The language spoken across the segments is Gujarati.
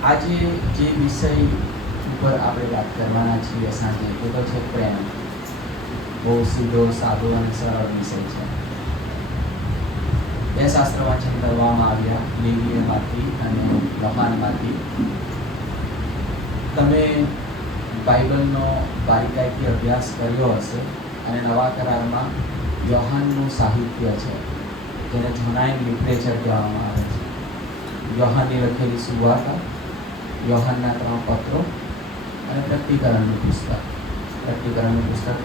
આજે જે વિષય ઉપર આપણે વાત કરવાના છીએ સાંજે એ તો છે પ્રેમ. બહુ સીધો, સાદો અને સરળ વિષય છે. બે શાસ્ત્ર વાંચન કરવામાં આવ્યા, લેવીયમાંથી અને યોહાનમાંથી. તમે બાઇબલનો બારીકાઈથી અભ્યાસ કર્યો હશે અને નવા કરારમાં યોહાનનું સાહિત્ય છે, જેને જોનાઇન લિટરેચર કહેવામાં આવે છે. યોહાનની લખેલી સુવાર્તા, યોહાનના 3 પત્રો અને પ્રકટીકરણનું પુસ્તક. પ્રકટીકરણનું પુસ્તક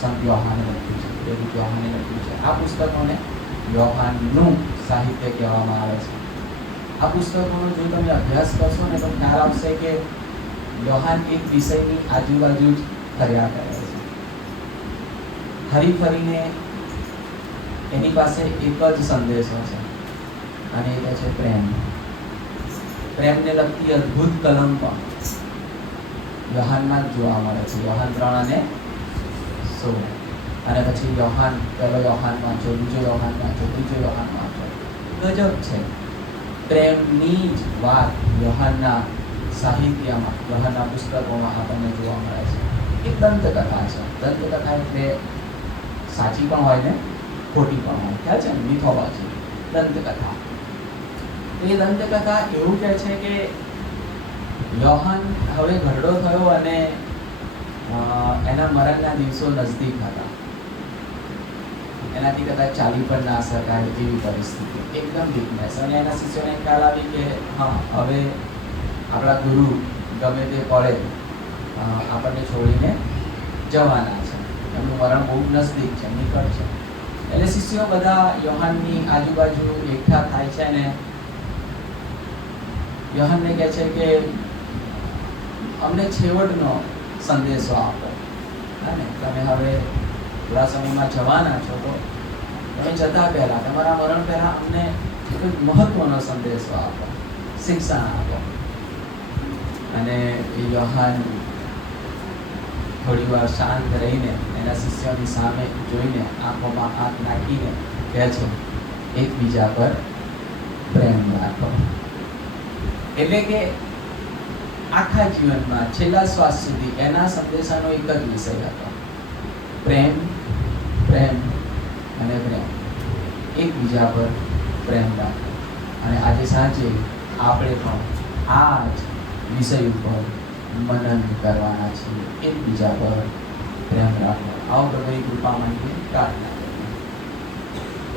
સંત યોહાને લખ્યું છે, પ્રેરિત યોહાને લખ્યું છે. આ પુસ્તકોને યોહાનનું સાહિત્ય કહેવામાં આવે છે. આ પુસ્તકોનો જો તમે અભ્યાસ કરશો ને તો ખ્યાલ આવશે કે યોહાન એક વિષયની આજુબાજુ જ ફર્યા કરે છે. હરી ફરીને એની પાસે એક જ સંદેશો છે અને એ છે પ્રેમ. પ્રેમને લગતી અદ્ભુત કલમ પણ યોહાનમાં જ જોવા મળે છે. યોહાન 3 અને 16 અને પછી યોહાન, પહેલો યોહાન વાંચો, બીજો યોહાન વાંચો, ત્રીજો યોહાન વાંચો. ગજબ છે. પ્રેમની જ વાત યોહાનના સાહિત્યમાં, યોહાનના પુસ્તકોમાં આપણને જોવા મળે છે. એક દંતકથા છે. દંતકથા એટલે સાચી પણ હોય ને ખોટી પણ હોય, ખ્યાલ છે ને? મિથોલોજી, દંતકથા. એ દંતકથા એવું કહે છે કે યોહાન હવે ઘરડો થયો અને એના મરણના દિવસો નજદીક હતા. એનાથી કદાચ ચાલી પણ ના શકાય એવી પરિસ્થિતિ, એકદમ વીકનેસ. અને એના શિષ્યોને ખ્યાલ આવી કે હા, હવે આપણા ગુરુ ગમે તે પડે આપણને છોડીને જવાના છે, એમનું મરણ બહુ નજદીક છે, નિકટ છે. એટલે શિષ્યો બધા યોહાનની આજુબાજુ એકઠા થાય છે ને યોહાનને કહે છે કે અમને છેવટનો સંદેશો આપો. અને તમે હવે થોડા સમયમાં જવાના છો, તો તમે જતા પહેલા, તમારા મરણ પહેલા અમને એક મહત્વનો સંદેશો આપો, શિક્ષણ આપો. અને એ યોહાન થોડી વાર શાંત રહીને એના શિષ્યોની સામે જોઈને આંખોમાં આંખ નાખીને કહે છે, એકબીજા પર પ્રેમ રાખો. એટલે કે આખા જીવનમાં છેલ્લા શ્વાસ સુધી એના સંદેશાનો એક જ વિષય હતો, પ્રેમ, પ્રેમ અને પ્રેમ. એકબીજા પર પ્રેમ રાખો. અને આજે સાંજે આપણે પણ આ જ વિષય ઉપર મનન કરવાના છીએ, એકબીજા પર પ્રેમ રાખો. આવો પ્રભુની કૃપા માંગીએ, પ્રાર્થના કરીએ.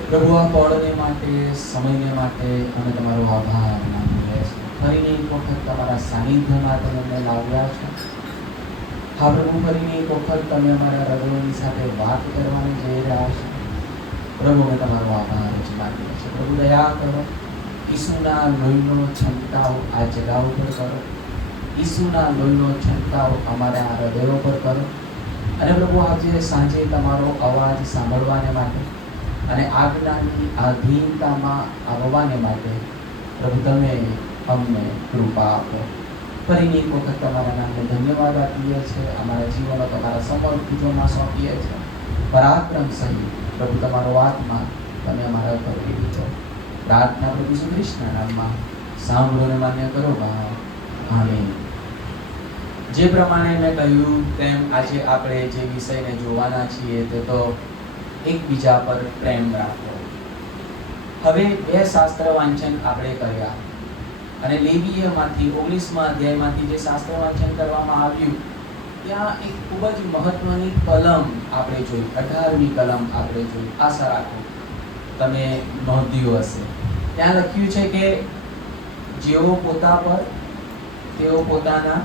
પ્રભુ, આ પળને માટે, સમયને માટે અમે તમારો આભાર માનીએ છીએ. ફરીને એક વખત તમારા સાનિધ્યમાં તમે અમને લાવ્યા છો. હા પ્રભુ, ફરીને એક વખત તમે અમારા હૃદયોની સાથે વાત કરવાની જઈ રહ્યા છો. પ્રભુ, અમે તમારો આભાર જ માનીએ છીએ. પ્રભુ, દયા કરો. ઈસુના લોહીનો છંટકાવ આ જગા ઉપર કરો. ઈસુના લોહીનો છંટકાવ અમારા હૃદયો પર કરો. અને પ્રભુ, આજે સાંજે તમારો અવાજ સાંભળવાને માટે અને આજ્ઞાની આધીનતામાં આવવાને માટે પ્રભુ તમે અમને કૃપા આપો. ફરીને એક વખત તમારા નામને ધન્યવાદ આપીએ છીએ. અમારા જીવનો તમારા સમર્થ પૂજોમાં સોંપીએ છીએ. પરાક્રમ સહિત પ્રભુ તમારો આત્મા તમે અમારા ઉપર દીધો. પ્રાર્થના પ્રભુ ઈસુ ખ્રિસ્તના નામમાં સાંભળોને માન્ય કરો ભાવ. આમીન. જે પ્રમાણે મેં કહ્યું તેમ આજે આપણે જે વિષયને જોવાના છીએ તે તો એકબીજા પર પ્રેમ રાખો. હવે 2 શાસ્ત્ર વાંચન આપણે કર્યા અને લેવીયમાંથી 19મા અધ્યાયમાંથી જે શાસ્ત્ર વાંચન કરવામાં આવ્યું ત્યાં એક ખૂબ જ મહત્વની કલમ આપણે જોઈ, 18મી કલમ આપણે જોઈ. આશા રાખું તમે નોંધ્યું હશે. ત્યાં લખ્યું છે કે જેઓ પોતા પર તેઓ પોતાના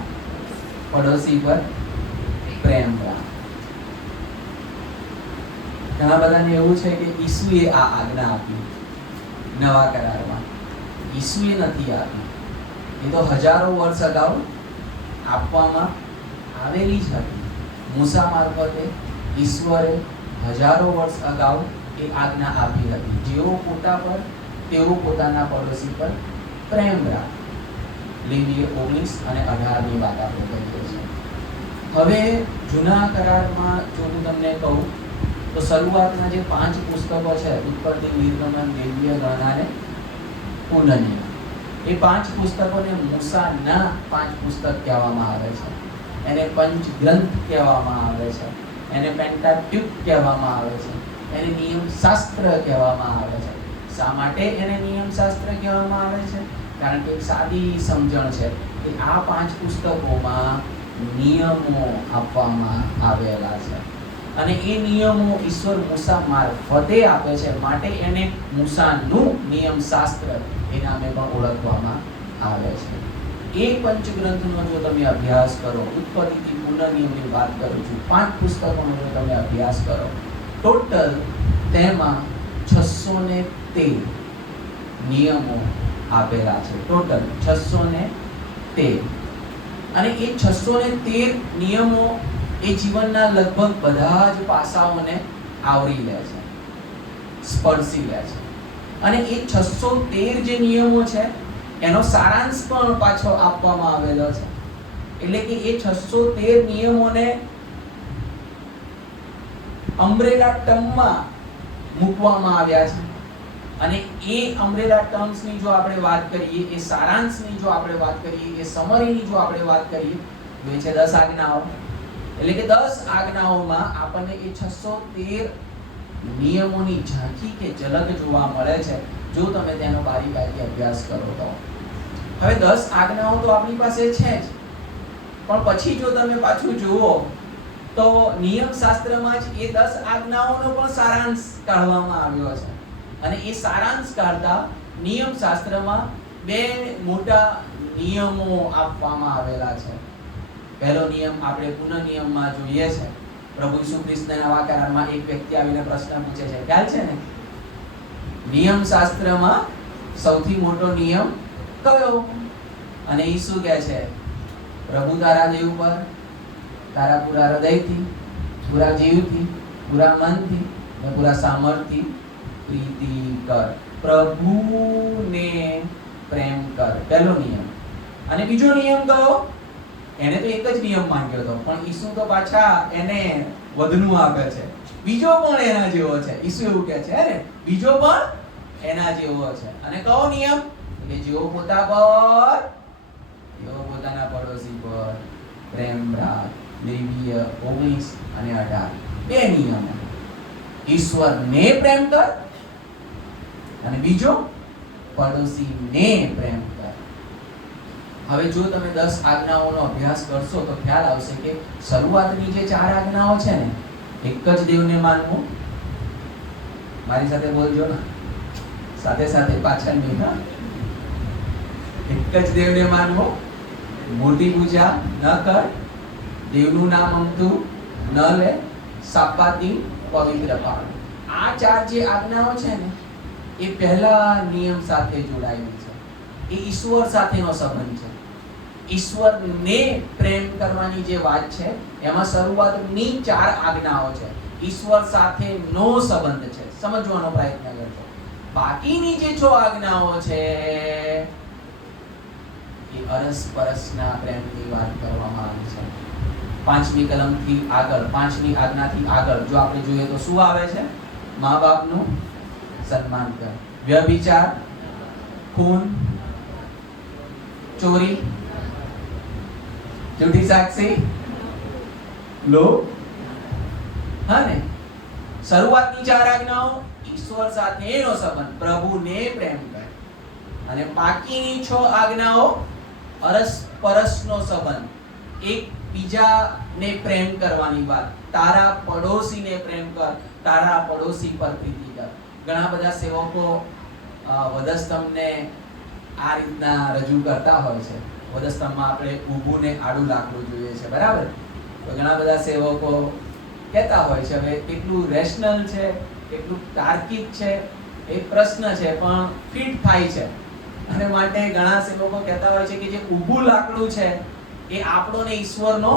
પડોશી પર પ્રેમ રાખે. ઘણા બધાને એવું છે કે ઈસુએ આ આજ્ઞા આપી નવા કરારમાં. ઈસુએ નથી આપી, એ તો હજારો વર્ષ અગાઉ આપવામાં આવેલી જ હતી. મૂસા મારફતે ઈશ્વરે હજારો વર્ષ અગાઉ એ આજ્ઞા આપી હતી, જેઓ પોતા પર તેઓ પોતાના પડોશી પર પ્રેમ રાખે. લેવીય 19 અને 18ની વાત આપણે કરીએ છીએ. હવે જૂના કરારમાં જો હું તમને કહું તો શરૂઆતના જે 5 પુસ્તકો છે, ઉત્પત્તિ, નિર્ગમન, લેવીય, ગણના અને પુનનિયમ, એ 5 પુસ્તકોને મૂસાના 5 પુસ્તક કહેવામાં આવે છે. એને પંચગ્રંથ કહેવામાં આવે છે. એને પેન્ટાટ્યુક કહેવામાં આવે છે. એને નિયમ શાસ્ત્ર કહેવામાં આવે છે. શા માટે એને નિયમ શાસ્ત્ર કહેવામાં આવે છે? કારણ કે એક સાદી સમજણ છે કે આ 5 પુસ્તકોમાં નિયમો આપવામાં આવેલા છે અને એ નિયમો ઈશ્વર મૂસા મારફતે આપે છે, માટે એને મૂસાનું નિયમ શાસ્ત્ર એ નામે પણ ઓળખવામાં આવે છે. એ પંચગ્રંથનો જો તમે અભ્યાસ કરો, ઉત્પત્તિથી પુનઃનિયમની વાત કરું છું, 5 પુસ્તકોનો જો તમે અભ્યાસ કરો, ટોટલ તેમાં 613 નિયમો આપેલા છે. ટોટલ 613. અને એ 613 નિયમો એ જીવનના લગભગ બધા જ પાસાઓને આવરી લે છે, સ્પર્શી લે છે. અને એ 613 જે નિયમો છે એનો સારાંશ પણ પાછો આપવામાં આવેલો છે. એટલે કે એ 613 નિયમોને અમ્બ્રેલા ટર્મમાં મૂકવામાં આવ્યા છે. અને એ અમ્બ્રેલા ટર્મ્સની જો આપણે વાત કરીએ, એ સારાંશની જો આપણે વાત કરીએ, એ સમરીની જો આપણે વાત કરીએ, તો એ છે 10 આજ્ઞાઓ. એટલે કે 10 આજ્ઞાઓમાં આપણને એ 613 નિયમોની ઝાંખી કે ઝલક જોવા મળે છે, જો તમે તેનો બારીકાઈથી અભ્યાસ કરો તો. હવે 10 આજ્ઞાઓ તો આપણી પાસે છે જ, પણ પછી જો તમે પાછું જુઓ તો નિયમ શાસ્ત્રમાં જ એ 10 આજ્ઞાઓનો પણ સારાંશ કાઢવામાં આવ્યો છે. અને એ સારાંશ કાઢતા નિયમ શાસ્ત્રમાં 2 મોટા નિયમો આપવામાં આવેલા છે. પહેલો નિયમ આપણે પુનઃનિયમમાં જોઈએ છે. પ્રભુ ઈસુ ખ્રિસ્તના નવા કરારમાં એક વ્યક્તિ આવીને પ્રશ્ન પૂછે છે, ખ્યાલ છે ને? નિયમ શાસ્ત્રમાં સૌથી મોટો નિયમ કયો? અને ઈસુ કહે છે, પ્રભુ તારા દેવ પર તારા પૂરા હૃદયથી, પૂરા જીવથી, પૂરા મનથી અને પૂરા સામર્થ્યથી પ્રીતિ કર. પ્રભુને પ્રેમ કર, પહેલો નિયમ. અને બીજો નિયમ કયો? એને તો એક જ નિયમ માંગ્યો હતો, પણ ઈસુ તો પાછા એને વધનું આપે છે. બીજો પણ એના જેવો છે. ઈસુ એવું કહે છે ને, બીજો પણ એના જેવો છે. અને કયો નિયમ? કે જેવો પોતા પર એવો પોતાના પડોશી પર પ્રેમ રાખ. લેવીય 19 અને 18 2 નિયમો. ઈશ્વરને પ્રેમ કર અને બીજો પડોશીને પ્રેમ કર. હવે જો તમે 10 આજ્ઞાઓનો અભ્યાસ કરશો તો ખ્યાલ આવશે કે શરૂઆતની જે 4 આજ્ઞાઓ છે ને, એક જ દેવને માનવું. મારી સાથે બોલજો ને, સાથે સાથે પાછળ નહીં, હા? એક જ દેવને માનવું, મૂર્તિ પૂજા ન કર, દેવનું નામ અમતું ન લે, શાબાદી પવિત્ર પાળ. આ 4 જે આજ્ઞાઓ છે ને, એ પહેલા નિયમ સાથે જોડાયેલી છે. એ ઈશ્વર સાથેનો સંબંધ છે. ઈશ્વરને પ્રેમ કરવાની જે વાત છે, એમાં શરૂઆતની 4 આજ્ઞાઓ છે. ઈશ્વર સાથેનો સંબંધ છે, સમજવાનો પ્રયત્ન કરજો. બાકીની જે 6 આજ્ઞાઓ છે એ અરસપરસના પ્રેમની વાત કરવામાં આવી છે. 5મી કલમથી આગળ, 5મી આજ્ઞાથી આગળ જો આપણે જોઈએ તો શું આવે છે? મા બાપનું સન્માન કર, વ્યભિચાર, ખૂન, ચોરી, જૂઠી સાક્ષી, લોભ. હા ને? શરૂઆતની 4 આજ્ઞાઓ ઈશ્વર સાથેનો સંબંધ, પ્રભુને પ્રેમ કર. અને બાકીની 6 આજ્ઞાઓ અરસપરસનો સંબંધ, એક બીજાને પ્રેમ કરવાની વાત. તારા પડોશીને પ્રેમ કર, તારા પડોશી પર પ્રીતિ કર. ઘણા બધા સેવકો વધસ્તંભને આ રીતના રજૂ કરતા હોય છે. વધસ્તંભમાં આપણે ઊભું ને આડું લાકડું જોઈએ છે, બરાબર? તો ઘણા બધા સેવકો કહેતા હોય છે, હવે કેટલું રેશનલ છે, કેટલું તાર્કિક છે એ પ્રશ્ન છે, પણ ફિટ થાય છે. અને માટે ઘણા સેવકો કહેતા હોય છે કે જે ઊભું લાકડું છે એ આપણો ને ઈશ્વરનો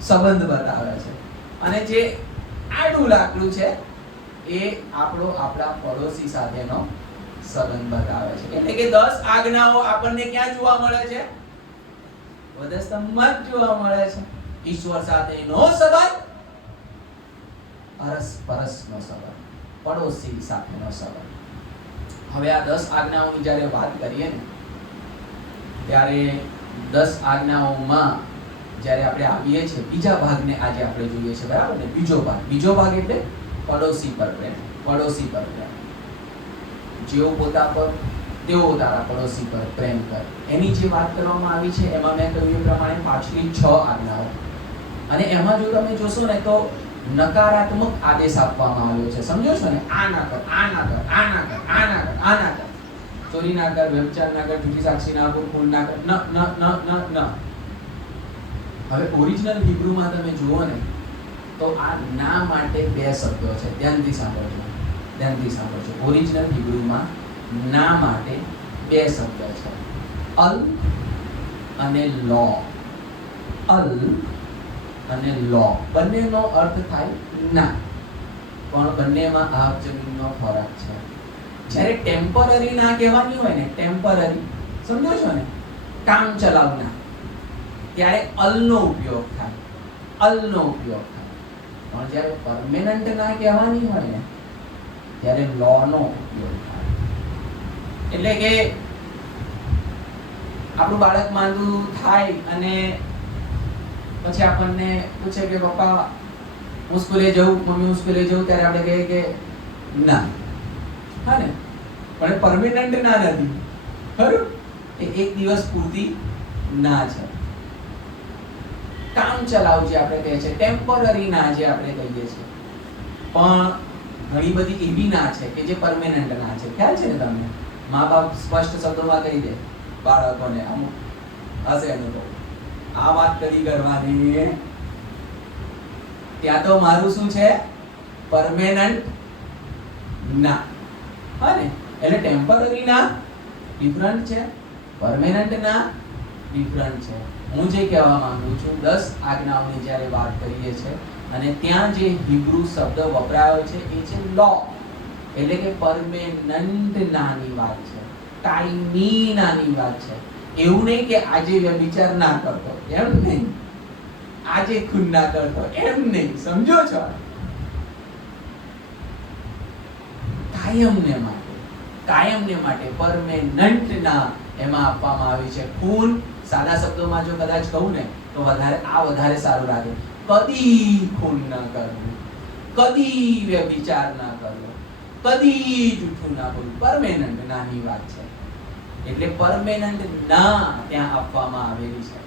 સંબંધ બતાવે છે, અને જે આડું લાકડું છે એ આપણા પડોશી સાથેનો સંબંધ બતાવે છે. એટલે કે 10 આજ્ઞાઓ આપણને ક્યાં જોવા મળે છે? વધસ્તંભમાં જ જોવા મળે છે. ઈશ્વર સાથેનો સંબંધ, અરસપરસનો સંબંધ, પડોશી સાથેનો સંબંધ. હવે આ 10 આજ્ઞાઓની જ્યારે વાત કરીએ ને, ત્યારે 10 આજ્ઞાઓમાં જ્યારે આપણે આવીએ છીએ બીજા ભાગને આજે આપણે જોઈએ છે, બરાબર ને? બીજો ભાગ એટલે પડોશી પર પ્રેમ. પડોશી પર પ્રેમ. જેવો પોતા પર તેવો તારા પડોશી પર પ્રેમ કર. એની જે વાત કરવામાં આવી છે એમાં મેં કહ્યું એ પ્રમાણે પાછલી 6 આજ્ઞાઓ, અને એમાં જો તમે જોશો ને તો નકારાત્મક આદેશ આપવામાં આવ્યો છે. સમજો છો ને? આ ના કર, આ ના કર, આ ના કર, આ ના કર, આ ના કર, ચોરી ના કર, વ્યભિચાર ના કર, જૂઠી સાક્ષી ના આપો, ખૂન ના કર, ન ન ન ન ન. હવે ઓરિજિનલ હિબ્રુમાં તમે જુઓ ને તો આ ના માટે 2 શબ્દો છે. ધ્યાનથી સાંભળજો. ઓરિજિનલ હિબ્રુમાં ના માટે 2 શબ્દ છે, અલ અને લો. અલ અને લો બંનેનો અર્થ થાય ના, પણ બંનેમાં આગ જમીનનો ફરક છે. જ્યારે ટેમ્પરરી ના કહેવાની હોય ને, ટેમ્પરરી, સમજો છો ને, કામ ચલાવ ના, ત્યારે અલનો ઉપયોગ થાય. પણ જ્યારે પરમેનન્ટ ના કહેવાની હોય ને ત્યારે લો નો ઉપયોગ થાય. એટલે કે આપણું બાળક માંદું થાય અને પછી આપણને પૂછે કે પપ્પા હું સ્કૂલે જઉં, મમ્મી હું સ્કૂલે જઉં, ત્યારે આપણે કહીએ કે ના. હા ને? પણ પરમેનન્ટ ના નથી, ખરું? એ એક દિવસ પૂરતી ના છે. કામ ચલાવ જે આપણે કહીએ છીએ, ટેમ્પરરી ના જે આપણે કહીએ છીએ, પણ ઘણી બધી એવી ના છે કે જે પરમેનન્ટ ના છે. ખ્યાલ છે ને તમને? મા બાપ સ્પષ્ટ શબ્દોમાં કહી દે બાળકોને, અમુક હશે અનુભવ, આ વાત કરી કરવાની, ત્યાં તો મારું શું છે? પરમેનન્ટ ના. હા ને? એટલે ટેમ્પરરી ના ડિફરન્ટ છે, પરમેનન્ટ ના ડિફરન્ટ છે. હું જે કહેવા માંગુ છું, 10 આજ્ઞાઓની જ્યારે વાત કરીએ છીએ અને ત્યાં જે હિબ્રુ શબ્દ વપરાયો છે એ છે લો, એટલે કે પરમેનન્ટ નાની વાત છે, કાયમી નાની વાત છે. એવું નહીં કે આજે વ્યભિચાર ના કરતો, એમ નહીં, આજે ખૂન ના કરતો, એમ નહીં. સમજો છો? કાયમને માટે પરમેનન્ટ ના એમાં આપવામાં આવી છે. ખૂન સાદા શબ્દોમાં જો કદાચ કહું ને તો વધારે સારું લાગે. કદી ખૂન ના કરવું, કદી વ્યભિચાર ના કરવો, કદી જૂઠું ના બોલવું. પરમેનન્ટ નાની વાત છે, એટલે પરમેનન્ટ ના ત્યાં આપવામાં આવેલી છે.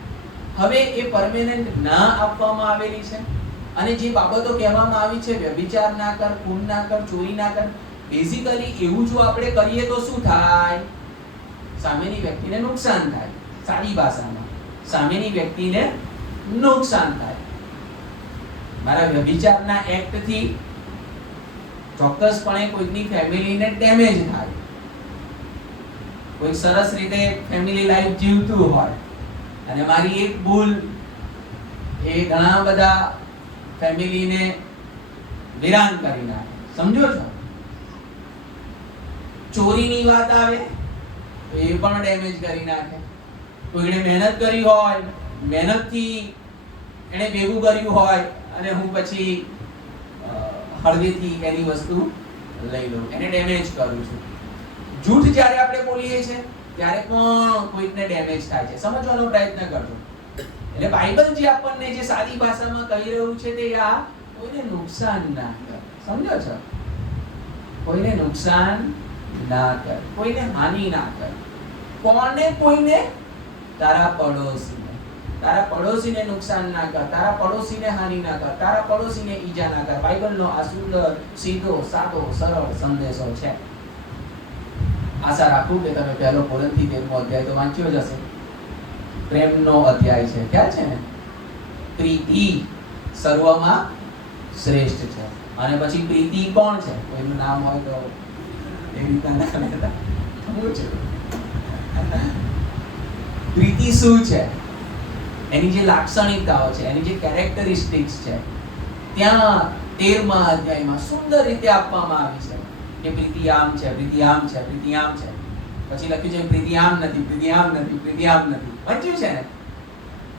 હવે એ પરમેનન્ટ ના આપવામાં આવેલી છે અને જે બાબતો કહેવામાં આવી છે, વ્યભિચાર ના કર, ખૂન ના કર, ચોરી ના કર, બેઝિકલી એવું જો આપણે કરીએ તો શું થાય? સામેની વ્યક્તિને નુકસાન થાય. સાદી ભાષામાં સામેની વ્યક્તિને નુકસાન થાય. મારા વ્યભિચારના એક્ટથી ચોક્કસપણે કોઈની ફેમિલીને ડેમેજ થાય. કોઈ સરસ રીતે ફેમિલી લાઈફ જીવતું હોય અને મારી એક ભૂલ એ ઘણા બધા ફેમિલીને વિરાન કરી નાખે. સમજો છો? ચોરીની વાત આવે તો એ પણ ડેમેજ કરી નાખે. કોઈને મહેનત કરી હોય, મહેનતથી એને ભેગું કર્યું હોય અને હું પછી હળવેથી એની વસ્તુ લઈ લઉં, એને ડેમેજ કરું છું. જૂઠ જ્યારે આપણે બોલીએ છીએ ત્યારે પણ કોઈકને ડેમેજ થાય છે. સમજવાનો પ્રયત્ન કરજો. એટલે બાઇબલ જે આપણને જે સાદી ભાષામાં કહી રહ્યું છે તે આ કોઈને નુકસાન ના કર. સમજો છો? કોઈને નુકસાન ના કર, કોઈને હાનિ ના કર. કોને? કોઈને? તારા પડોશીને નુકસાન ના કર, તારા પડોશીને હાનિ ના કર, તારા પડોશીને ઈજા ના કર. બાઇબલનો આ સુંદર, સીધો, સાદો, સરળ સંદેશો છે. આશા રાખું કે તમે 1 કોરિન્થી 13મો અધ્યાય તો વાંચ્યો જ હશે. પ્રેમનો અધ્યાય છે. ક્યાં છે ને? પ્રીતિ સર્વમાં શ્રેષ્ઠ છે. અને પછી પ્રીતિ કોણ છે? કોઈનું નામ હોય તો એવી રીતના ના લેતા. પ્રીતિ શું છે? એની જે લાક્ષણિકતાઓ છે, એની જે કેરેક્ટરિસ્ટિક્સ છે, ત્યાં 13મા અધ્યાયમાં સુંદર રીતે આપવામાં આવી છે કે પ્રીતિ આમ છે, પ્રીતિ આમ છે, પ્રીતિ આમ છે. પછી લખ્યું છે પ્રીતિ આમ નથી, પ્રીતિ આમ નથી, પ્રીતિ આમ નથી. વાંચ્યું છે ને?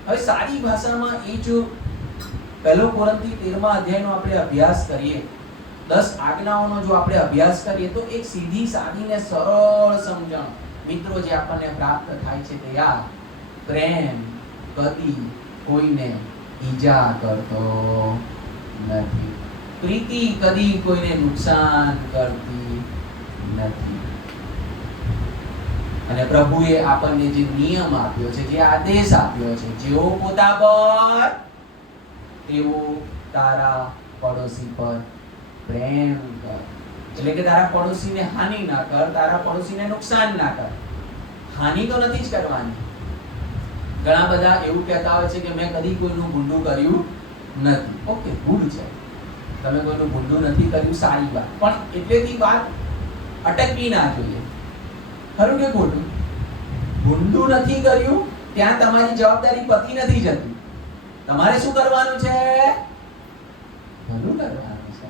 હવે સાદી ભાષામાં એ જો 1 કોરિન્થી 13મા અધ્યાયનો આપણે અભ્યાસ કરીએ, 10 આજ્ઞાઓનો જો આપણે અભ્યાસ કરીએ તો એક સીધી, સાદી ને સરળ સમજણ મિત્રો જે આપણને પ્રાપ્ત થાય છે તે આ પ્રેમ કદી કોઈને ઈજા કરતો નથી. પ્રીતિ કદી કોઈને નુકસાન કરતી નથી. અને પ્રભુએ આપણને જે નિયમ આપ્યો છે, જે આદેશ આપ્યો છે, જેવો પોતા પર તેવો તારા પડોશી પર પ્રેમ કર. એટલે કે તારા પડોશીને હાનિ ના કર, તારા પડોશીને નુકસાન ના કર. હાનિ તો નથી જ કરવાની. ઘણા બધા એવું કહેતા હોય છે કે મેં કદી કોઈનું ગુંડું કર્યું નથી. ઓકે, ગુડ છે, તમે કોઈનું ગુંડું નથી કર્યું, સારી વાત. પણ એટલેથી વાત અટકવી ના જોઈએ. ખરું કે ખોટું? ગુંડું નથી કર્યું ત્યાં તમારી જવાબદારી પતિ નથી જતી. તમારે શું કરવાનું છે? ભલું કરવાનું છે.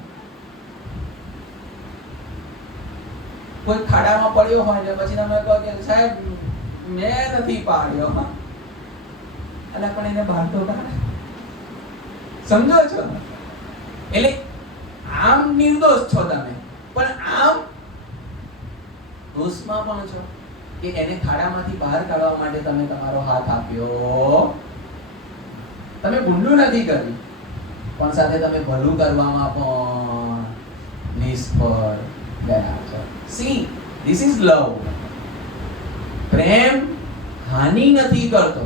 કોઈ ખાડામાં પડ્યો હોય ને પછી તમે કહો કે સાહેબ મેં નથી પાડ્યો, અને પણ એને બહાર તો કાઢે. સમજો છો? એટલે આમ નિર્દોષ છો તમે, પણ આમ દોષમાં પણ છો કે એને ખાડામાંથી બહાર કાઢવા માટે તમે તમારો હાથ આપ્યો. તમે ગુંડું નથી કર્યું, પણ સાથે તમે ભલું કરવામાં પણ નિષ્ફળ ગયા છો. See, this is love. પ્રેમ હાનિ નથી કરતો,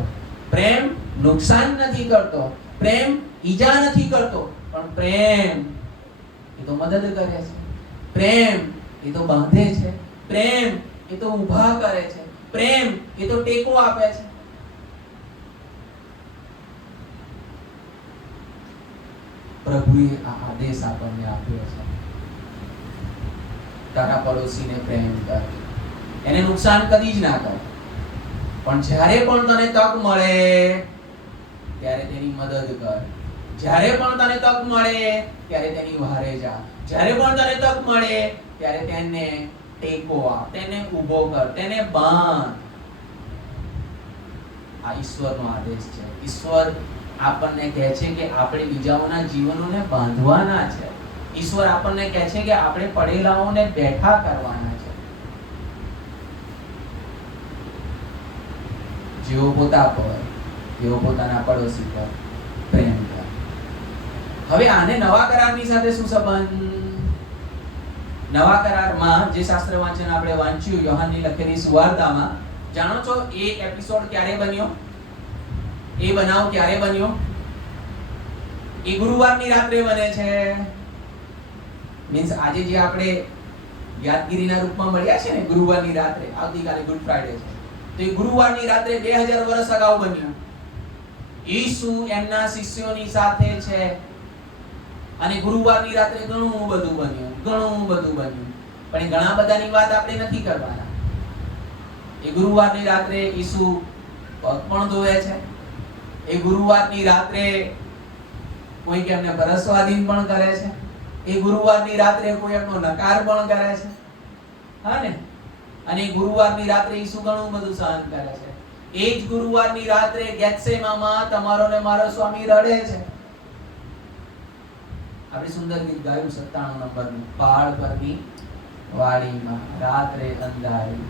પ્રેમ નુકસાન નથી કરતો, પ્રેમ ઈજા નથી કરતો, પણ પ્રેમ એ તો મદદ કરે છે, પ્રેમ એ તો બાંધે છે, પ્રેમ એ તો ઊભા કરે છે, પ્રેમ એ તો ટેકો આપે છે. પ્રભુએ આ આદેશ આપણને આપ્યો છે, તારા પડોશીને પ્રેમ કર, એને નુકસાન કદી જ ના કર, પણ જ્યારે પણ તને તક મળે ત્યારે તેની મદદ કર. જ્યારે પણ તને તક મળે ત્યારે તેની વહારે જા. જ્યારે પણ તને તક મળે ત્યારે તેને ટેકો આપ, તેને ઊભો કર, તેને બાંધ. આ ઈશ્વરનો આદેશ છે. ઈશ્વર આપણને કહે છે કે આપણે બીજાઓના જીવનોને બાંધવાના છે. ઈશ્વર આપણને કહે છે કે આપણે પડેલાઓને બેઠા કરવાના છે. જેવો પોતા પર તેવો પોતાના પડોશી પર પ્રેમ કર. હવે આને નવા કરારની સાથે શું સંબંધ? નવા કરારમાં જે શાસ્ત્ર વાંચન આપણે વાંચ્યું યોહાનની લખેલી સુવાર્તામાં, જાણો છો એ એપિસોડ ક્યારે બન્યો? એ બનાવ ક્યારે બન્યો? એ ગુરુવારની રાત્રે બને છે. મીન્સ આજે જે આપણે યાદગીરીના રૂપમાં મળ્યા છે ને, ગુરુવારની રાત્રે, આવતીકાલે ગુડ ફ્રાઈડે છે, તો એ ગુરુવારની રાત્રે 2000 વર્ષ અગાઉ બન્યું. ઈસુ એમના શિષ્યોની સાથે છે અને ગુરુવારની રાત્રે ઘણું બધું બન્યું. પણ એ ઘણા બધાની વાત આપણે નથી કરવાના. એ ગુરુવારની રાત્રે ઈસુ પગ પણ ધોવે છે. એ ગુરુવારની રાત્રે કોઈ કે એમને પરસ્વાધીન પણ કરે છે. એ ગુરુવારની રાત્રે કોઈ એમનો નકાર પણ કરે છે. હા ને? અને ગુરુવારની રાત્રે ઈસુ ઘણું બધું સહન કરે છે. એ જ ગુરુવારની રાત્રે ગેથસેમામાં તમારો ને મારો સ્વામી રડે છે. આપણે સુંદર ગીત ગાયું 97 નંબરનું, પહાડ પરની વાડીમાં રાત્રે અંધારી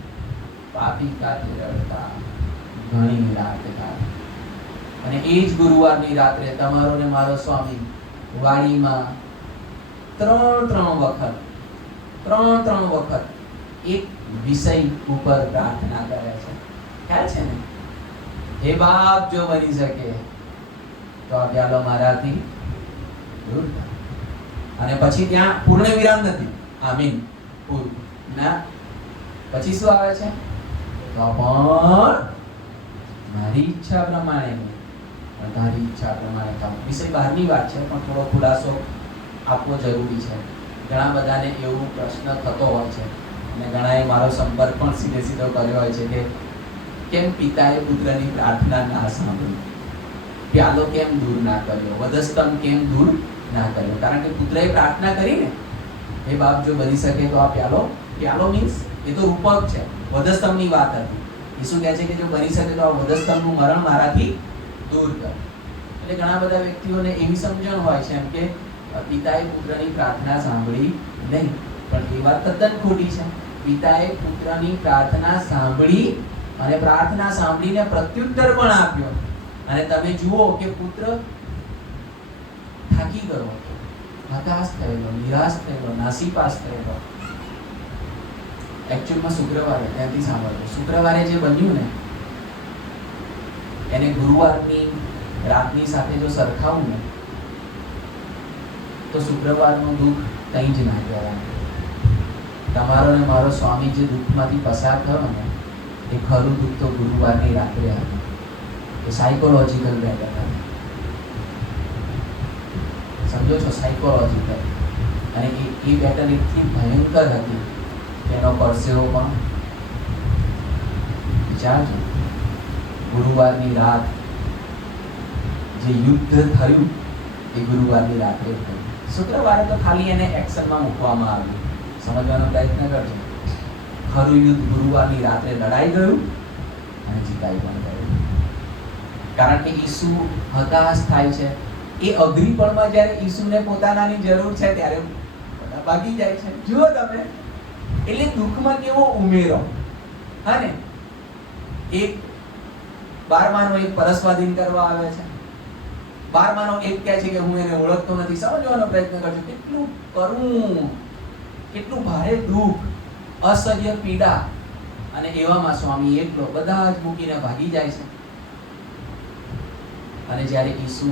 પાપી કાતે રડતા ઘણી રાત કાઢી. અને એ જ ગુરુવારની રાત્રે તમારો ને મારો સ્વામી વાડીમાં ત્રણ વખત એક વિષય ઉપર પ્રાર્થના કરે છે. ખ્યાલ છે ને? હે બાપ, જો બની શકે તો આ પ્યાલો મારાથી દૂર કર. અને પછી ત્યાં પૂર્ણ વિરામ નથી. આમીન ના, પછી શું આવે છે? તો પણ મારી ઈચ્છા પ્રમાણે નહીં, પણ તારી ઈચ્છા પ્રમાણે થાવ. વિષય બહારની વાત છે, પણ થોડો ખુલાસો આપવો જરૂરી છે. ઘણા બધાને એવું પ્રશ્ન થતો હોય છે, અને ઘણાએ મારો સંપર્ક પણ સીધો કર્યો હોય છે કે કેમ પિતાએ પુત્રની પ્રાર્થના ના સાંભળી, પ્યાલો કેમ દૂર ના કર્યો, વધસ્તંભ કેમ દૂર ના કર્યો? કારણ કે પુત્રએ પ્રાર્થના કરી ને, હે બાપ, જો બની શકે તો આ પ્યાલો મીન્સ એ તો રૂપક છે, વધસ્તંભની વાત હતી. ઈસુ કહે છે કે જો બની શકે તો આ વધસ્તંભનું મરણ મારાથી દૂર કર. એટલે ઘણા બધા વ્યક્તિઓને એવી સમજણ હોય છે એમ કે પિતાએ પુત્રની પ્રાર્થના સાંભળી નહીં, પણ એ વાત તદ્દન ખોટી છે. પિતાએ પુત્રની પ્રાર્થના સાંભળી અને પ્રાર્થના સાંભળીને પ્રત્યુત્તર પણ આપ્યો. અને તમે જુઓ કે પુત્ર થાકી ગયો, હતાશ થયેલો, નિરાશ થયેલો, નાસીપાસ થયેલો. એકચ્યુઅલમાં શુક્રવારે ત્યાંથી સાંભળ્યો. શુક્રવારે જે બન્યું ને એને ગુરુવારની રાતની સાથે જો સરખાવું ને તો શુક્રવારનું દુઃખ કંઈ જ ના કહેવાય. તમારો ને મારો સ્વામી જે દુઃખમાંથી પસાર થયો ને એ ખરું દુઃખ તો ગુરુવારની રાત્રે હતું. એ સાયકોલોજીકલ બેટર હતું. સમજો છો? સાયકોલોજીકલ. અને એ બેટર એટલી ભયંકર હતી કે એનો પરસેવો પણ વિચારજો. ગુરુવારની રાત જે યુદ્ધ થયું એ ગુરુવારની રાત્રે થયું. શુક્રવારે તો ખાલી એને એક્શનમાં મૂકવામાં આવ્યું. સમજવાનો પ્રયત્ન કરજો. ખરું યુદ્ધ ગુરુવારની રાત્રે લડાઈ ગયું અને જીતાઈ પણ ગયું. કારણ કે ઈસુ હતાશ થાય છે. એ અઘરી પળમાં જ્યારે ઈસુને પોતાનાની જરૂર છે ત્યારે બધા ભાગી જાય છે. જુઓ તમે, એટલે દુઃખમાં કેવો ઉમેરો. હા ને, એક 12માનો એક પરસ્વાધીન કરવા આવે છે. 12માનો એક કહે છે કે હું એને ઓળખતો નથી. સમજવાનો પ્રયત્ન કરજો. કેટલું કરુણ, કેટલું ભારે દુઃખ, અસહ્ય પીડા. અને એવામાં સ્વામી એકલો બધા જ મૂકીને ભાગી જાય છે. અને જ્યારે ઈસુ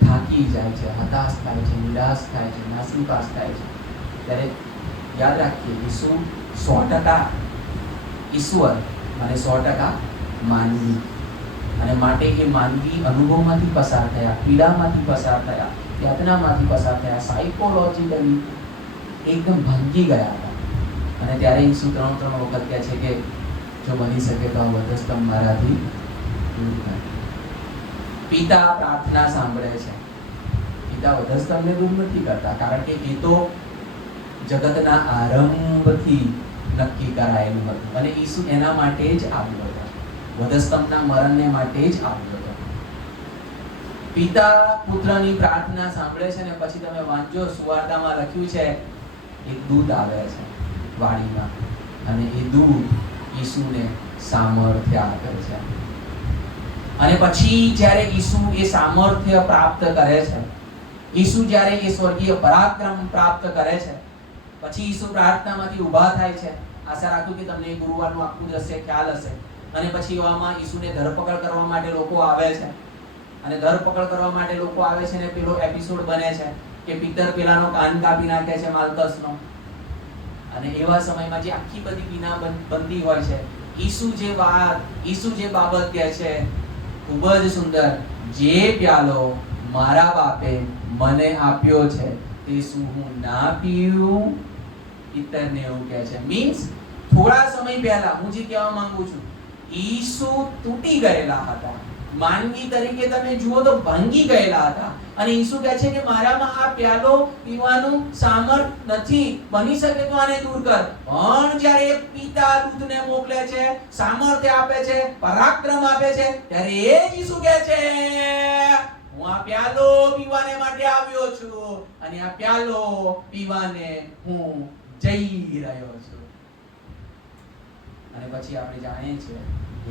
થાકી જાય છે, હતાશ થાય છે, નિરાશ થાય છે, નાસીપાસ થાય છે, ત્યારે યાદ રાખીએ ઈસુ 100% ઈશ્વર અને 100% માનવી. અને માટે એ માનવી અનુભવમાંથી પસાર થયા, પીડામાંથી પસાર થયા, યાતનામાંથી પસાર થયા, સાયકોલોજીકલી એકદમ ભાંગી ગયા હતા. અને ત્યારે ઈસુ 3 વખત કહે છે કે જો બની શકે તો આ વધસ્તંભ મારાથી દૂર થાય. પિતા પ્રાર્થના સાંભળે છે. પિતા વધસ્તંભને દૂર નથી કરતા, કારણ કે એ તો જગતના આરંભથી નક્કી કરાયેલું હતું અને ઈસુ એના માટે જ આવ્યો હતો. વધસ્તંભના મરણને માટે જ આવ્યો હતો. પિતા પુત્રની પ્રાર્થના સાંભળે છે. ને પછી તમે વાંચો, સુવાર્તામાં લખ્યું છે એક દૂત આવે છે વાડીમાં અને એ દૂત ઈસુને સામર્થ્ય આપે છે. અને પછી જ્યારે ઈસુ એ સામર્થ્ય પ્રાપ્ત કરે છે, ઈસુ જ્યારે એ સ્વર્ગીય પરાક્રમ પ્રાપ્ત કરે છે, પછી ઈસુ પ્રાર્થનામાંથી ઊભા થાય છે. આશા રાખું કે તમને એ ગુરુવારનું આખું દ્રશ્ય ખ્યાલ હશે. અને પછી એવામાં ઈસુને ધરપકડ કરવા માટે લોકો આવે છે. અને ધરપકડ કરવા માટે લોકો આવે છે ને પેલો એપિસોડ બને છે કે પિતર પેલાનો કાન કાપી નાખે છે, માલકસનો. અને એવા સમયમાં જે આખી બધી વિના બનતી હોય છે, ઈસુ જે બાબત કહે છે ખૂબ જ સુંદર. જે પ્યાલો મારા બાપે મને આપ્યો છે તે શું હું ના પીઉં? પિતરને એવું કહે છે. મીન્સ થોડા સમય પહેલા હું જે કહેવા માંગુ છું, ઈસુ તૂટી ગયેલા હતા. માનવી તરીકે તમે જુઓ તો ભાંગી ગયેલા હતા. અને ઈસુ કહે છે કે મારામાં આ પ્યાલો પીવાનું સામર્થ નથી, બની શકે તો આને દૂર કર. પણ જ્યારે પિતા દૂતને મોકલે છે, સામર્થ્ય આપે છે, પરાક્રમ આપે છે, ત્યારે એ જ ઈસુ કહે છે હું આ પ્યાલો પીવાને માટે આવ્યો છું અને આ પ્યાલો પીવાને હું જઈ રહ્યો છું. અને પછી આપણે જાણીએ છીએ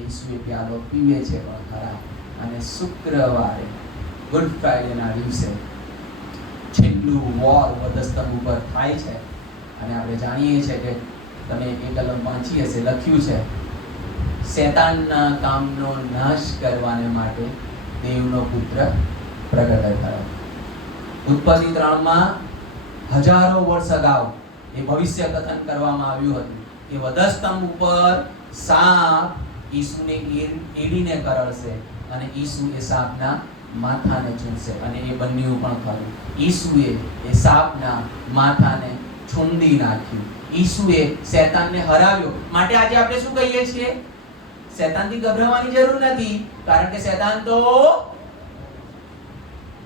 ઈસુ એ પ્યાલો પીવે છે પણ ખરા. અને શુક્રવારે ગુડ ફ્રાઈડેના દિવસે છેલ્લું વોર વધસ્તંભ ઉપર થાય છે. અને આપણે જાણીએ છીએ કે તમે એ કલમ વાંચી હશે, લખ્યું છે શૈતાનના કામનો નાશ કરવાને માટે દેવનો પુત્ર પ્રગટ થયો. ઉત્પત્તિ 3માં હજારો વર્ષ અગાઉ એ ભવિષ્ય કથન કરવામાં આવ્યું હતું કે વધસ્તંભ ઉપર સાપ ઈસુને એડીને કરડશે અને ઈસુ એ સાપના માથાને ચૂંટશે. અને એ બન્યું પણ ખરું. ઈસુએ એ સાપના માથાને છૂંદી નાખ્યું. ઈસુએ શૈતાનને હરાવ્યો. માટે આજે આપણે શું કહીએ છીએ? શૈતાનથી ગભરાવાની જરૂર નથી, કારણ કે શૈતાન તો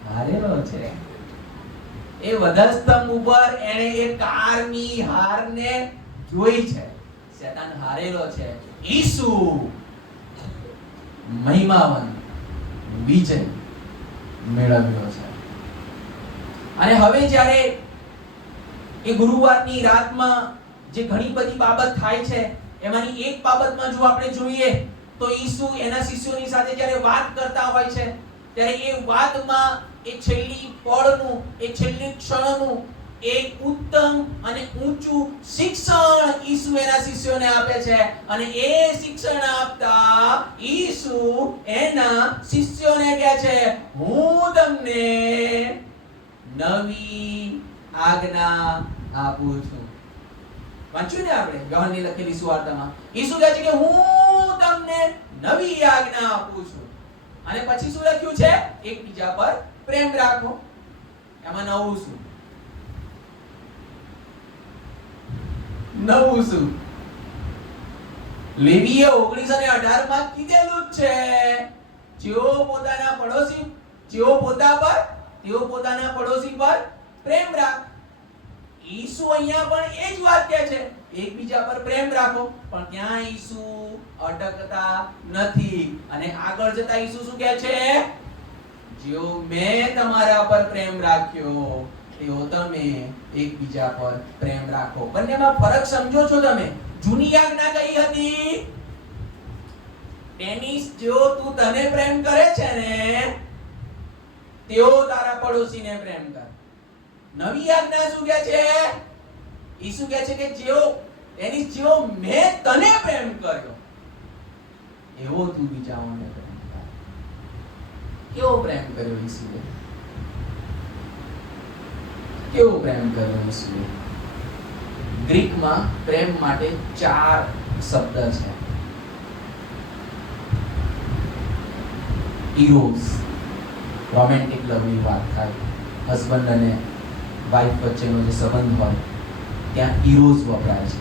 હારેલો છે. એ વધસ્તંભ ઉપર એણે એ કારની હારને જોઈ છે. શૈતાન હારેલો છે. ઈસુ મહિમાવંત વિજય મેળવ્યો છે. અને હવે જ્યારે એ ગુરુવારની રાતમાં જે ઘણી બધી બાબત થાય છે એમાંની એક બાબતમાં જો આપણે જોઈએ તો ઈસુ એના શિષ્યોની સાથે જ્યારે વાત કરતા હોય છે ત્યારે એ વાતમાં એ છેલ્લી પળનું એ છેલ્લી ક્ષણનું એક ઉત્તમ અને ઊંચું શિક્ષણ ઈસુ એના શિષ્યોને આપે છે અને એ શિક્ષણ આપતા ઈસુ એના શિષ્યોને કહે છે હું તમને નવી આજ્ઞા આપું છું. વાંચ્યું ને આપણે યોહાનની લખેલી સુવાર્તામાં ઈસુ કહે છે કે હું તમને નવી આજ્ઞા આપું છું અને પછી શું લખ્યું છે? એકબીજા પર પ્રેમ રાખો. એમાં નવું શું? નવું શું? લેવીએ 19:18 માં કીધેલું જ છે જેઓ પોતાના પડોશી પર પ્રેમ રાખ. ઈસુ અહીંયા પણ એ જ વાત કહે છે એકબીજા પર પ્રેમ રાખો, પણ ત્યાં ઈસુ અટકતા નથી અને આગળ જતા ઈસુ શું કહે છે? જેઓ મેં તમારા પર પ્રેમ રાખ્યો તેઓ તમે એકબીજા પર પ્રેમ રાખો. બંનેમાં ફરક સમજો છો તમે? જૂની આજ્ઞા કઈ હતી? ટેનિસ જો તું તને પ્રેમ કરે છે ને તેઓ તારા પડોશીને પ્રેમ કર. નવી આજ્ઞા શું કહે છે? ઈસુ કહે છે કે જેઓ મેં તને પ્રેમ કર્યો એવો તું બીજાઓને પ્રેમ કર. કેવો પ્રેમ કર્યો ઈસુએ? કેવો પ્રેમ કર્યો ઈસુએ? ગ્રીકમાં પ્રેમ માટે 4 શબ્દ છે. ઇરોસ, રોમેન્ટિક લવની વાત થાય, હસબન્ડ અને વાઇફ વચ્ચેનો જે સંબંધ હોય ત્યાં ઇરોસ વપરાય છે.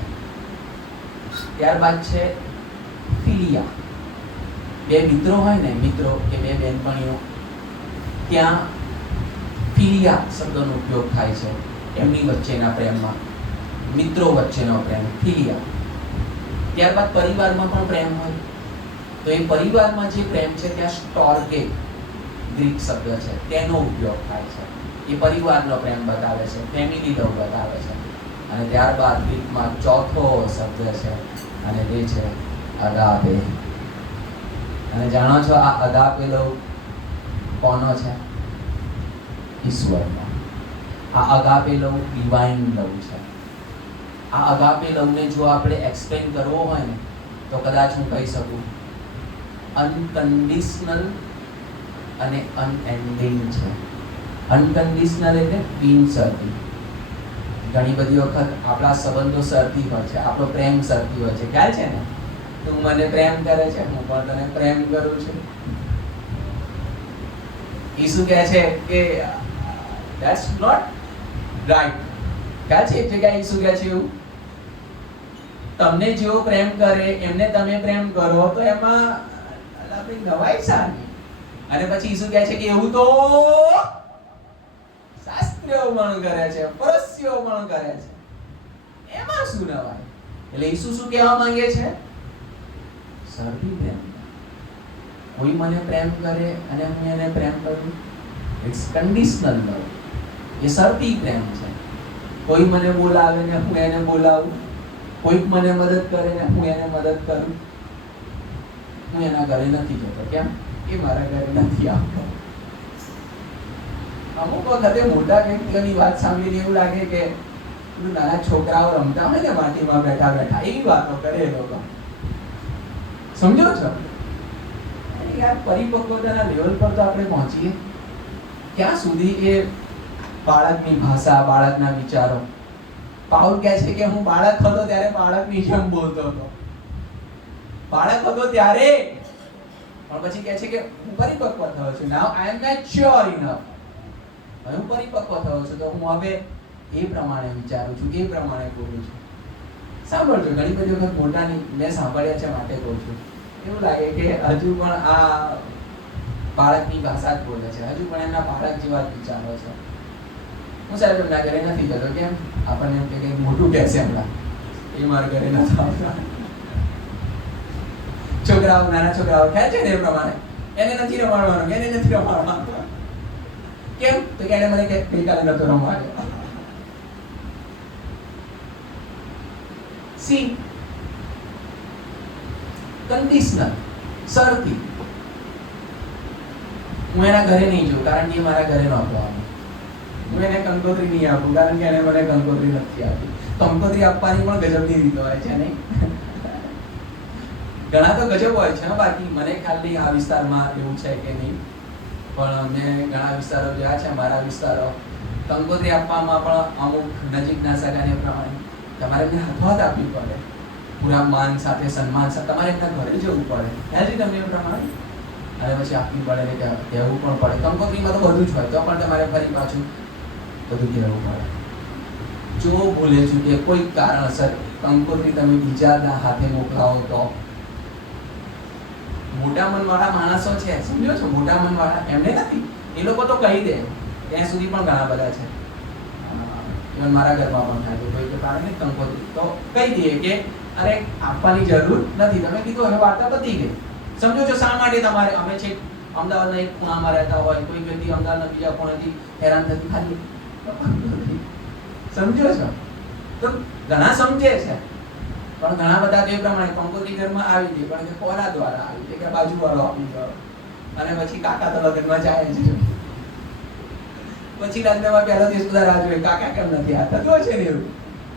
ત્યારબાદ છે ફિલિયા, બે મિત્રો હોય ને, મિત્રો કે બે બહેનપણીઓ, ત્યાં ફિલિયા શબ્દનો ઉપયોગ થાય છે એમની વચ્ચેના પ્રેમમાં, મિત્રો વચ્ચેનો પ્રેમ ફિલિયા. ત્યારબાદ પરિવારમાં પણ પ્રેમ હોય તો એ પરિવારમાં જે પ્રેમ છે ત્યાં સ્ટોર્ગે ગ્રીક શબ્દ છે તેનો ઉપયોગ થાય છે. એ પરિવારનો પ્રેમ બતાવે છે, ફેમિલી લવ બતાવે છે. અને ત્યારબાદ ગ્રીકમાં ચોથો શબ્દ છે અને તે છે અગાપે. અને જાણો છો આ અગાપે લવ કોનો છે? ઈશ્વરનો. આ અગાપે લવ ડિવાઇન લવ છે. આ અગાપે લવને જો આપણે એક્સપ્લેન કરવો હોય ને તો કદાચ હું કહી શકું અનકન્ડિશનલ અને અનએન્ડિંગ છે. અનકન્ડિશનલ એટલે બિનશરતી. ઘણી બધી વખત આપણા સંબંધો શરતી હોય છે, આપણો પ્રેમ શરતી હોય છે, ખ્યાલ છે ને? તું મને પ્રેમ કરે છે, હું પણ તને પ્રેમ કરું છું. ઈસુ કહે છે કે that's not right. ખ્યાલ છે? એક જગ્યાએ ઈસુ કહે છે એવું, તમને જેવો પ્રેમ કરે એમને તમે પ્રેમ કરો તો એમાં આપણી નવાઈ સારી. અને પછી ઈસુ કહે છે કે એવું તો શાસ્ત્રીઓ પણ કરે છે, ફરસીઓ પણ કરે છે, એમાં શું નવાય? એટલે ઈસુ શું કહેવા માંગે છે? શરતી પ્રેમ. કોઈ મને પ્રેમ કરે અને હું એને પ્રેમ કરું, ઇટ્સ કન્ડિશનલ લવ. એ શરતી પ્રેમ છે. કોઈ મને બોલાવે ને હું એને બોલાવું, કોઈક મને મદદ કરે ને હું એને મદદ કરું. હું એના ઘરે નથી જતો. કેમ? એ મારા ઘરે નથી આવતો. અમુક વખતે મોટા વ્યક્તિઓની વાત સાંભળીને એવું લાગે કે નાના છોકરાઓ રમતા હોય ને માટીમાં બેઠા બેઠા, એવી વાતો કરે એ લોકો. સમજો છો? યાર પરિપક્વતાના લેવલ પર તો આપણે પહોંચીએ ક્યાં સુધી? એ બાળકની ભાષા, બાળકના વિચારો. પાઉલ કહે છે કે હું બાળક હતો ત્યારે બાળકની જેમ બોલતો હતો. બાળક હતો ત્યારે, પણ પછી કહે છે કે હું પરિપક્વ થયો છું. નાઉ આઈ એમ મેચ્યોર ઇનફ. હવે હું પરિપક્વ થયો છું તો હું હવે એ પ્રમાણે વિચારું છું, એ પ્રમાણે બોલું છું. સાંભળજો, ઘણી બધી વખત મોટાની મેં સાંભળ્યા છે માટે કહું છું. એવું લાગે કે હજુ પણ આ બાળકની ભાષા જ બોલે છે, હજુ પણ એમના બાળક જેવા જ વિચારો છે. હું સાહેબ એમના ઘરે નથી જતો. કેમ? આપણને એમ કે કંઈક મોટું કહેશે હમણાં, એ મારા ઘરે નથી આવતા. છોકરાઓ, નાના છોકરાઓ ખ્યાલ છે ને એ પ્રમાણે, એને નથી રમાડવાનું, એને નથી રમાડવાનું. કેમ? તો કે એને મને ગઈકાલે નતો રમાડ્યો. સી કન્ડિશનલ, શરતી. હું એના ઘરે નહીં જઉં કારણ કે મારા ઘરે નહોતો આવ્યો. હું એને કંકોત્રી નહીં આપું કારણ કે એને મને કંકોત્રી નથી આપી. કંકોત્રી આપવાની પણ ગજબની રીતો હોય છે નહીં? ઘણા તો ગજબ હોય છે. બાકી મને ખાલી આ વિસ્તારમાં એવું છે કે નહીં, પણ મેં ઘણા વિસ્તારો જોયા છે. મારા વિસ્તારો કંકોત્રી આપવામાં પણ અમુક નજીકના સગાને પ્રમાણે તમારે એમને હાથોહાથ આપવી પડે, પૂરા માન સાથે, સન્માન સાથે. તમારે એમના ઘરે જવું પડે હજી તમને એ પ્રમાણે, અને પછી આપવી પડે ને કહેવું પણ પડે. કંકોત્રીમાં તો બધું જ હોય, તો પણ તમારે ફરી પાછું બધું કહેવું પડે. જો ભૂલે ચૂકે કોઈ કારણસર કંકોત્રી તમે બીજાના હાથે મોકલાવો તો મોટા મનવાળા માણસો છે, સમજો છો? મોટા મનવાળા એમને નથી, એ લોકો તો કહી દે. ત્યાં સુધી પણ ઘણા બધા છે. ઇવન મારા ઘરમાં પણ થાય છે. કોઈ કે કારણ કંકોત્રી તો કહી દઈએ કે અરે આપવાની જરૂર નથી, તમે કીધું હવે વાર્તા પતી ગઈ. સમજો છો શા માટે તમારે? અમે છે અમદાવાદના એક ખૂણામાં રહેતા હોય, કોઈ વ્યક્તિ અમદાવાદના બીજા ખૂણેથી હેરાન થતી ખાલી, સમજો છો? તો ઘણા સમજે છે, પણ ઘણા બધા તે પ્રમાણે કંકોત્રી ઘરમાં આવી ગઈ, પણ કે કોના દ્વારા આવી ગઈ? કે બાજુવાળો આપી ગયો. અને પછી કાકા તો લગ્નમાં જાય છે, પછી લગ્નમાં પહેલો દિવસ બધા રાહ જોઈએ, કાકા કેમ નથી આવતા? થતું છે ને એવું.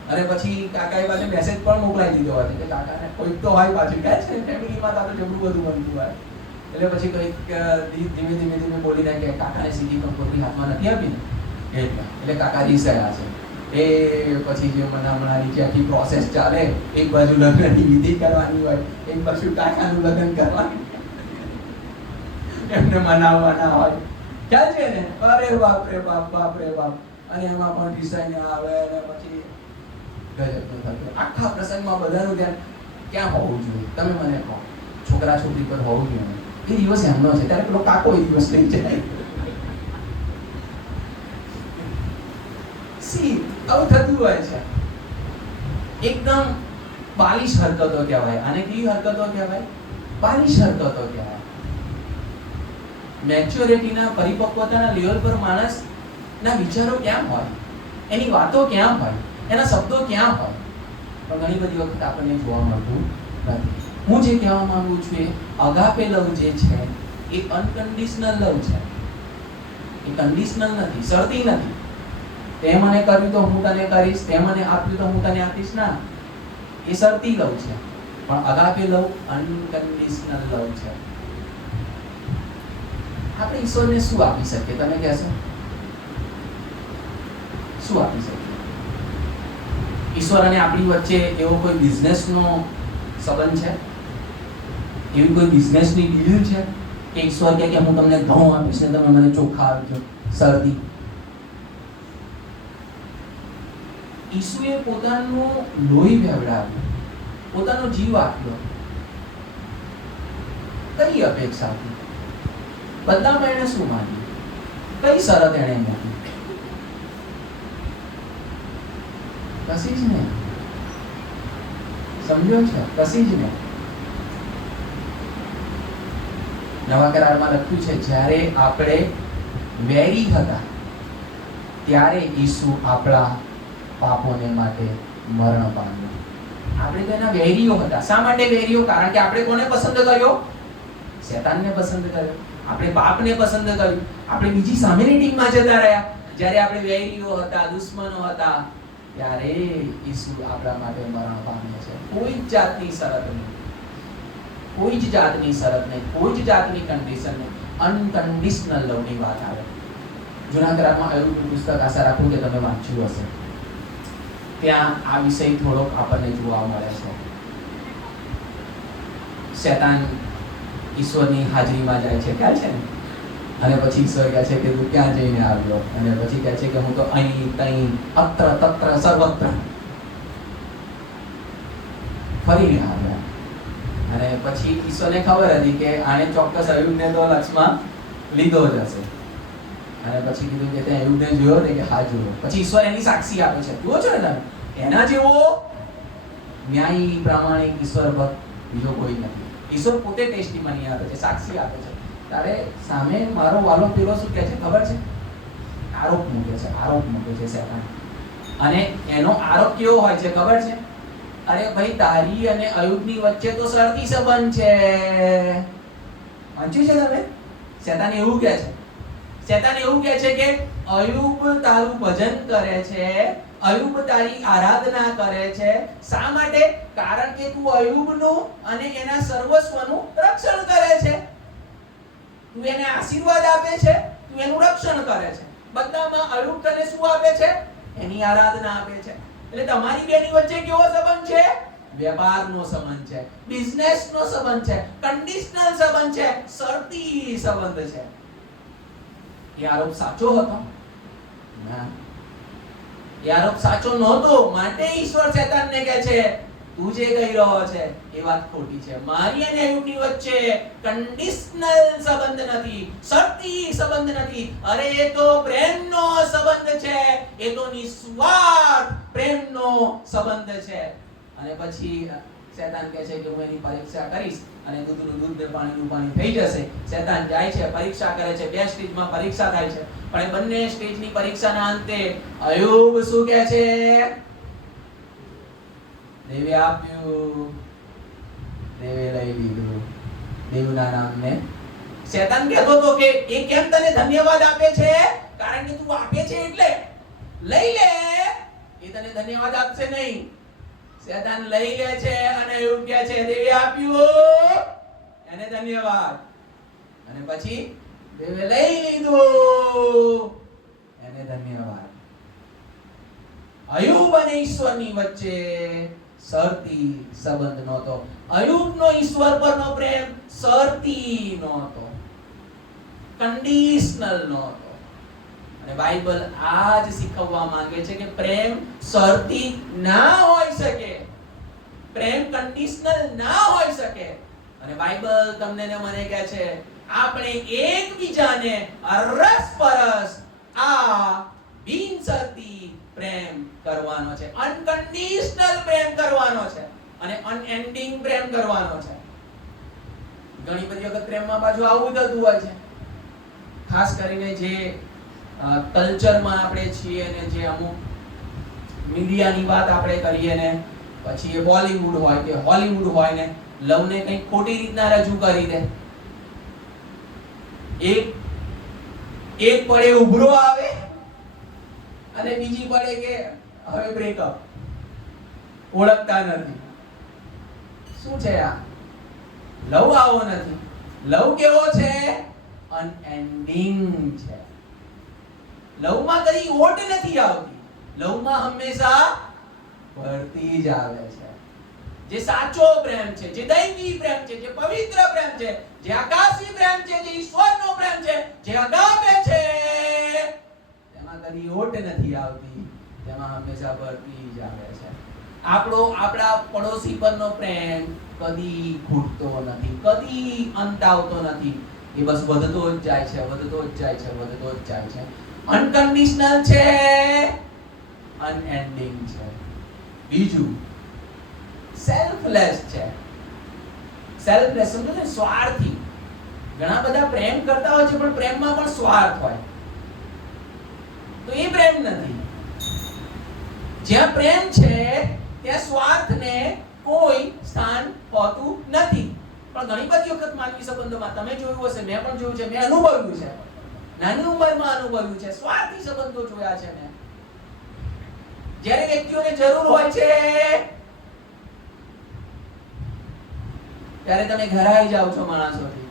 અને પછી કાકાએ પાછો મેસેજ પણ મોકલાવી દીધો હોય કે કાકાને કોઈક તો હોય પાછું, કહે છે ફેમિલીમાં તો જબરું બધું બનતું હોય. એટલે પછી કંઈક ધીમે ધીમે બોલીને કે કાકાને સીધી કંકોત્રી હાથમાં નથી આપી ને, એટલે કાકા રીસાયા છે. એ પછી જે મનામણાની જે આખી પ્રોસેસ ચાલે, એક બાજુ લગ્નની વિધિ કરવાની હોય, એક બાજુ કાકાનું લગ્ન કરવાનું, એમને મનાવવાના હોય, ખ્યાલ છે ને? અરે બાપ રે બાપ, બાપ રે બાપ. અને એમાં પણ ડિસાઈને આવે, અને પછી ગજબ થતું. આખા પ્રસંગમાં બધાનું ધ્યાન ક્યાં હોવું જોઈએ? તમે મને કહો. છોકરા છોકરી પર હોવું જોઈએ. એ દિવસ એમનો છે ત્યારે પેલો કાકો એ દિવસ લઈ જાય. સી આવું થતું હોય છે. એકદમ બાલિશ હરકતો કહેવાય. આને કેવી હરકતો કહેવાય? બાલિશ હરકતો કહેવાય. મેચ્યોરિટીના, પરિપક્વતાના લેવલ પર માણસના વિચારો ક્યાં હોય, એની વાતો ક્યાં હોય, એના શબ્દો ક્યાં હોય, પણ ઘણી બધી વખત આપણને જોવા મળતું નથી. હું જે કહેવા માંગુ છું એ અગાપે લવ જે છે એ અનકન્ડિશનલ લવ છે. એ કન્ડિશનલ નથી, શરતી નથી. તે મને કર્યું તો હું તને કરીશ, તે મને આપ્યું તો હું તને આપીશ, ના. એ શરતી લવ છે. પણ અગાપે લવ અનકન્ડિશનલ લવ છે. આપણે ઈશ્વરને શું આપી શકીએ? તમે કહેશો શું આપી શકીએ? ઈશ્વર અને આપણી વચ્ચે એવો કોઈ બિઝનેસનો સંબંધ છે? એવી કોઈ બિઝનેસની ડીલ છે કે ઈશ્વર કહે કે હું તમને ઘઉં આપીશ ને તમે મને ચોખા આપજો? શરતી. ઈસુએ પોતાનું લોહી વહેવડાવ્યું, પોતાનો જીવ આપ્યો. કઈ અપેક્ષાથી? બદલામાં એને શું માન્યું? કઈ શરત એને મૂકી? કશી જ નહીં. સમજો છો? કશી જ નહીં. નવા કરારમાં લખ્યું છે જ્યારે આપણે વેરી હતા ત્યારે ઈસુ આપણા પાપોને માટે મરણ પામ્યો. આપણે તો એના વેરીઓ હતા. શા માટે વેરીઓ? કારણ કે આપણે કોને પસંદ કર્યો? શેતાનને પસંદ કર્યો. આપણે પાપને પસંદ કર્યું. આપણે બીજી સામેની ટીમમાં જતા રહ્યા. જ્યારે આપણે વેરીઓ હતા, દુશ્મનો હતા, ત્યારે ઈસુ આપણા માટે મરણ પામ્યો છે. કોઈ જ જાતની શરત નહીં, કોઈ જ જાતની શરત નહીં, કોઈ જ જાતની કન્ડિશન નહીં. અનકન્ડિશનલ લવની વાત આવે. જૂના કરારમાં આયુર્વેદ પુસ્તક આશા રાખું કે તમે વાંચ્યું હશે. ત્યાં આ વિષય થોડોક આપણને જોવા મળે છે. શેતાન ઈશ્વરની હાજરીમાં જાય છે, ખ્યાલ છે ને? અને પછી ઈશ્વર કહે છે કે તું ક્યાં જઈને આવ્યો? અને પછી કહે છે કે હું તો અહીં, તહીં, અત્ર, તત્ર, સર્વત્ર ફરીને આવ્યો. અને પછી ઈશ્વરને ખબર હતી કે આને ચોક્કસ અયુબને તો લક્ષમાં લીધો જ હશે. અને પછી કીધું કે તે અયુબને જોયો ને કે હા જોયો. પછી ઈશ્વર એની સાક્ષી આપે છે. જુઓ છો ને તમે? એના જેવો ન્યાયી, પ્રામાણિક ઈશ્વર ભક્ત બીજો કોઈ નથી. ઈશ્વર પોતે ટેસ્ટિમની આપે છે, સાક્ષી આપે છે. ત્યારે સામે મારો વાલો પેલો શું કહે છે ખબર છે? આરોપ મૂકે છે, આરોપ મૂકે છે શેતાન. અને એનો આરોપ કેવો હોય છે ખબર છે? અરે ભાઈ તારી અને અયુબની વચ્ચે તો શરતી સંબંધ છે. વાંચ્યું છે તમે? શેતાન એવું કહે છે, શેતાન એવું કહે છે કે અયુબ તારું ભજન કરે છે, અયુબ તારી આરાધના કરે છે. શા માટે? કારણ કે તું અયુબનું અને એના સર્વસ્વનું રક્ષણ કરે છે. તું એને આશીર્વાદ આપે છે, તું એનું રક્ષણ કરે છે. બધામાં અયુબ તને શું આપે છે? એની આરાધના આપે છે. એટલે તમારી બેની વચ્ચે કેવો સંબંધ છે? વેપારનો સંબંધ છે, બિઝનેસનો સંબંધ છે, કન્ડિશનલ સંબંધ છે, શરતી સંબંધ છે. એ આરોપ સાચો હતો? ના, એ આરોપ સાચો નહોતો. માટે ઈશ્વર શેતાનને કહે છે તું જે કહી રહ્યો છે એ વાત ખોટી છે. મારી અને અયુબની વચ્ચે કન્ડિશનલ સંબંધ નથી, શરતી સંબંધ નથી. અરે એ તો પ્રેમનો સંબંધ છે, એ તો નિસ્વાર્થ પ્રેમનો સંબંધ છે. અને પછી શેતાન કહે છે કે હું એની પરીક્ષા કરીશ અને દૂધનું દૂધ ને પાણીનું પાણી થઈ જશે. શેતાન જાય છે, પરીક્ષા કરે છે. 2 સ્ટેજમાં પરીક્ષા થાય છે, પણ એ બંને સ્ટેજની પરીક્ષાના અંતે અયુબ શું કહે છે? દેવે આપ્યું, દેવે લઈ લીધું. દેવના નામને શેતાન કહેતો હતો કે એ કેમ તને ધન્યવાદ આપે છે? કારણ કે તું આપે છે એટલે લઈ લે. એ તને ધન્યવાદ આપશે નહીં. શેતાન લઈ લે છે અને એવું કહે છે દેવે આપ્યું એને ધન્યવાદ, અને પછી દેવે લઈ લીધું એને ધન્યવાદ. અયુબ અને ઈશ્વરની વચ્ચે શરતી સંબંધ નહોતો. અયુબનો ઈશ્વર પરનો પ્રેમ શરતી નહોતો, કન્ડિશનલ નહોતો. અને બાઇબલ આ જ શીખવવા માંગે છે કે પ્રેમ શરતી ના હોઈ શકે, પ્રેમ કન્ડિશનલ ના હોઈ શકે. અને બાઇબલ તમને ને મને કહે છે આપણે એકબીજાને અરસપરસ આ બિનશરતી પ્રેમ કરવાનો છે, અનકન્ડિશનલ પ્રેમ કરવાનો છે અને અનએન્ડિંગ પ્રેમ કરવાનો છે. ઘણી બધી વખત પ્રેમમાં પાછું આવું થતું હોય છે, ખાસ કરીને જે કલ્ચરમાં આપણે છીએ ને જે અમુક મીડિયાની વાત આપણે કરીએ ને પછી એ બોલિવૂડ હોય કે હોલિવૂડ હોય ને લવને કંઈક ખોટી રીતના રજૂ કરી દે. એક પડે ઉભરો આવે અને બીજી પડે કે હવે બ્રેકઅપ, ઓળખતા નથી. શું છે આ? લવ આવો નથી. લવ કેવો છે? અનએન્ડિંગ છે. લવમાં કદી ઓટ નથી આવતી. લવમાં હંમેશા ભરતી જ આવે છે. જે સાચો પ્રેમ છે, જે દૈવી પ્રેમ છે, જે પવિત્ર પ્રેમ છે, જે આકાશી પ્રેમ છે, જે ઈશ્વરનો પ્રેમ છે, જે અગાપે છે, તેમાં કદી ઓટ નથી આવતી, તેમાં હંમેશા ભરતી જ આવે છે. આપણા પડોશી પરનો પ્રેમ કદી ખૂટતો નથી, કદી અંત આવતો નથી. એ બસ વધતો જ જાય છે, વધતો જ જાય છે, વધતો જ જાય છે. અનકન્ડિશનલ છે, અનએન્ડિંગ છે. બીજું સેલ્ફલેસ છે. સેલ્ફલેસ સમજો ને, સ્વાર્થી. ઘણા બધા પ્રેમ કરતા હોય છે પણ પ્રેમમાં પણ સ્વાર્થ હોય, તો એ પ્રેમ નથી. જ્યાં પ્રેમ છે ત્યાં સ્વાર્થને કોઈ સ્થાન હોતું નથી. પણ ઘણી બધી વખત માનવી સંબંધોમાં તમે જોયું હશે, મેં પણ જોયું છે, મેં અનુભવ્યું છે, નાની ઉંમરમાં અનુભવ્યું છે, સ્વાર્થી સંબંધો જોયા છે મેં. જ્યારે વ્યક્તિઓને જરૂર હોય છે ત્યારે તમે ઘરાઈ જાઓ છો માણસોથી,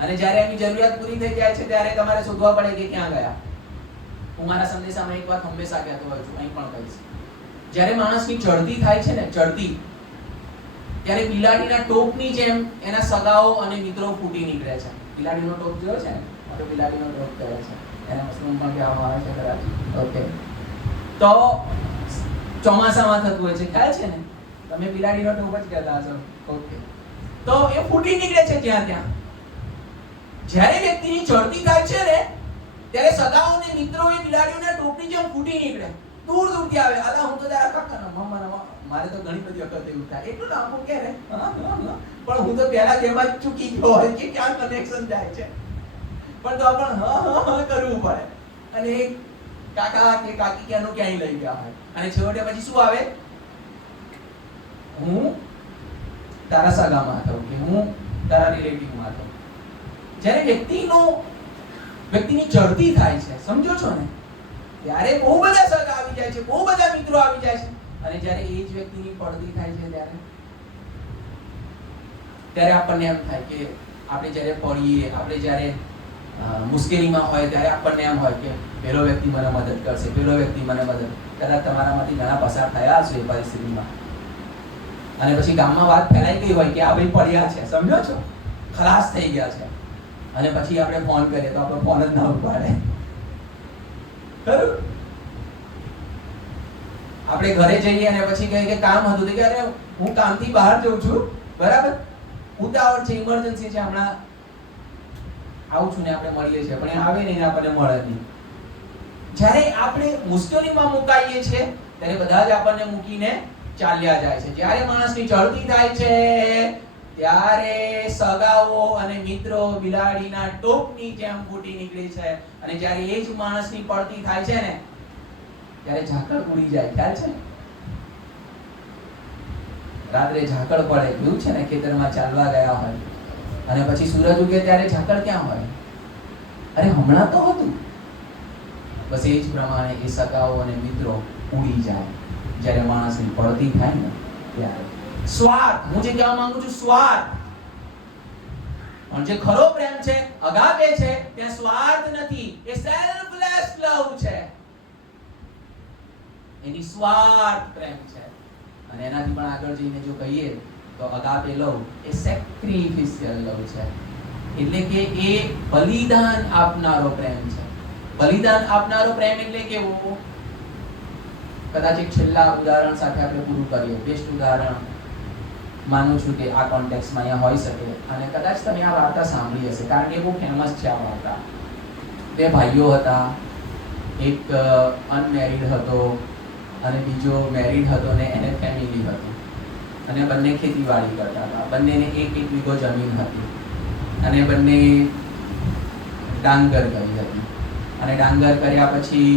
અને જ્યારે એમની જરૂરિયાત પૂરી થઈ જાય છે ત્યારે તમારે શોધવા પડે કે ક્યાં ગયા. હું મારા સંદેશામાં એક વાત હંમેશા કહેતો હોઉં છું, અહીં પણ કહીશ. જ્યારે માણસની ચડતી થાય છે ને, ચડતી, ત્યારે બિલાડીના ટોપની જેમ એના સગાઓ અને મિત્રો ફૂટી નીકળે છે. બિલાડીનો ટોપ જોયો છે ને, તો બિલાડીનો ટોપ કહે છે, એના મશરૂમ પણ કહેવામાં આવે છે કદાચ. ઓકે, તો ચોમાસામાં થતું હોય છે, ખ્યાલ છે ને? તમે બિલાડીનો ટોપ જ કહેતા હશો. ઓકે, તો એ ફૂટી નીકળે છે ત્યાં ત્યાં. જ્યારે વ્યક્તિની ચડતી થાય છે ને ત્યારે સગાઓ અને મિત્રો એ બિલાડીઓના ટોપની જેમ ફૂટી નીકળે, દૂર દૂરથી આવે. અલા હું તો તારા કાકાનો મમ્માનો, મારે તો ઘણી બધી વખત એવું થાય. એટલું લાંબુ કે રે, પણ હું તો પહેલા જેમાં જ ચૂકી ગયો હોય કે ક્યાં કનેક્શન જાય છે, પણ તો પણ કરવું પડે. અને કાકા કે કાકી ક્યાંનું ક્યાંય લઈ ગયા હોય, અને છેવટે પછી શું આવે? હું તારા સગામાં થઉં કે હું તારા રિલેટિવમાં થઉં. જ્યારે વ્યક્તિની ચડતી થાય છે, સમજો છો ને, ત્યારે બહુ બધા સગા આવી જાય છે, બહુ બધા મિત્રો આવી જાય છે, અને જ્યારે એ જ વ્યક્તિની પડતી થાય છે ત્યારે આપણને એમ થાય કે આપણે જ્યારે પડીએ, આપણે જ્યારે મુશ્કેલીમાં હોય ત્યારે આપણને એમ હોય કે પેલો વ્યક્તિ મને મદદ કરશે, પેલો વ્યક્તિ મને મદદ. કદાચ તમારામાંથી ઘણા પસાર થયા હશે એ પરિસ્થિતિમાં, અને પછી ગામમાં વાત ફેલાઈ ગઈ હોય કે આ ભાઈ પડ્યા છે, સમજો છો, ખલાસ થઈ ગયા છે, અને પછી આપણે ફોન કરીએ તો આપણો ફોન જ ના ઉપાડે. ખરું? આપણે ઘરે જઈએ અને પછી કહીએ કે કામ હતું કે અરે હું કામથી બહાર જઉં છું, બરાબર, ઉતાવળ છે, ઇમરજન્સી છે, હમણાં આવું છું ને આપણે મળીએ છીએ, પણ એ આવે નહીં ને આપણને મળે નહીં. જ્યારે આપણે મુશ્કેલીમાં મુકાઈએ છીએ ત્યારે બધા જ આપણને મૂકીને ચાલ્યા જાય છે. જ્યારે માણસની ચડતી થાય છે ત્યારે સગાઓ અને મિત્રો બિલાડીના ટોપની જેમ ફૂટી નીકળે છે, અને જ્યારે એ જ માણસની પડતી થાય છે ને ત્યારે ઝાકળ ઉડી જાય. ખ્યાલ છે? રાત્રે ઝાકળ પડે, એવું છે ને, ખેતરમાં ચાલવા ગયા હોય અને પછી સૂરજ ઉગે ત્યારે ઝાકળ ક્યાં હોય? અરે હમણાં તો હતું. બસ એ જ પ્રમાણે એ સગાઓ અને મિત્રો ઉડી જાય જ્યારે માણસની પડતી થાય ને ત્યારે. સ્વાર્થ, હું જે કહેવા માંગુ છું, સ્વાર્થ. પણ જે ખરો પ્રેમ છે, અગાપે છે, ત્યાં સ્વાર્થ નથી, એ સેલ્ફલેસ લવ છે, એની સ્વાર્થ પ્રેમ છે. અને એનાથી પણ આગળ જઈને જો કહીએ તો અગાપે લવ એ સેક્રિફિશિયલ લવ છે, એટલે કે એ બલિદાન આપનારો પ્રેમ છે. બલિદાન આપનારો પ્રેમ એટલે કેવો? કદાચ એક છેલ્લા ઉદાહરણ સાથે આપણે પૂરું કરીએ. બેસ્ટ ઉદાહરણ માનું છું કે આ કોન્ટેક્સ્ટમાં અહીંયા હોઈ શકે, અને કદાચ તમે આ વાર્તા સાંભળી હશે કારણ કે બહુ ફેમસ છે આ વાર્તા. બે ભાઈઓ હતા, એક અનમેરિડ હતો અને બીજો મેરિડ હતો, ને એને ફેમિલી હતી, અને બંને ખેતીવાડી કરતા હતા. બંનેને એક વીઘો જમીન હતી, અને બંને ડાંગર કરી હતી, અને ડાંગર કર્યા પછી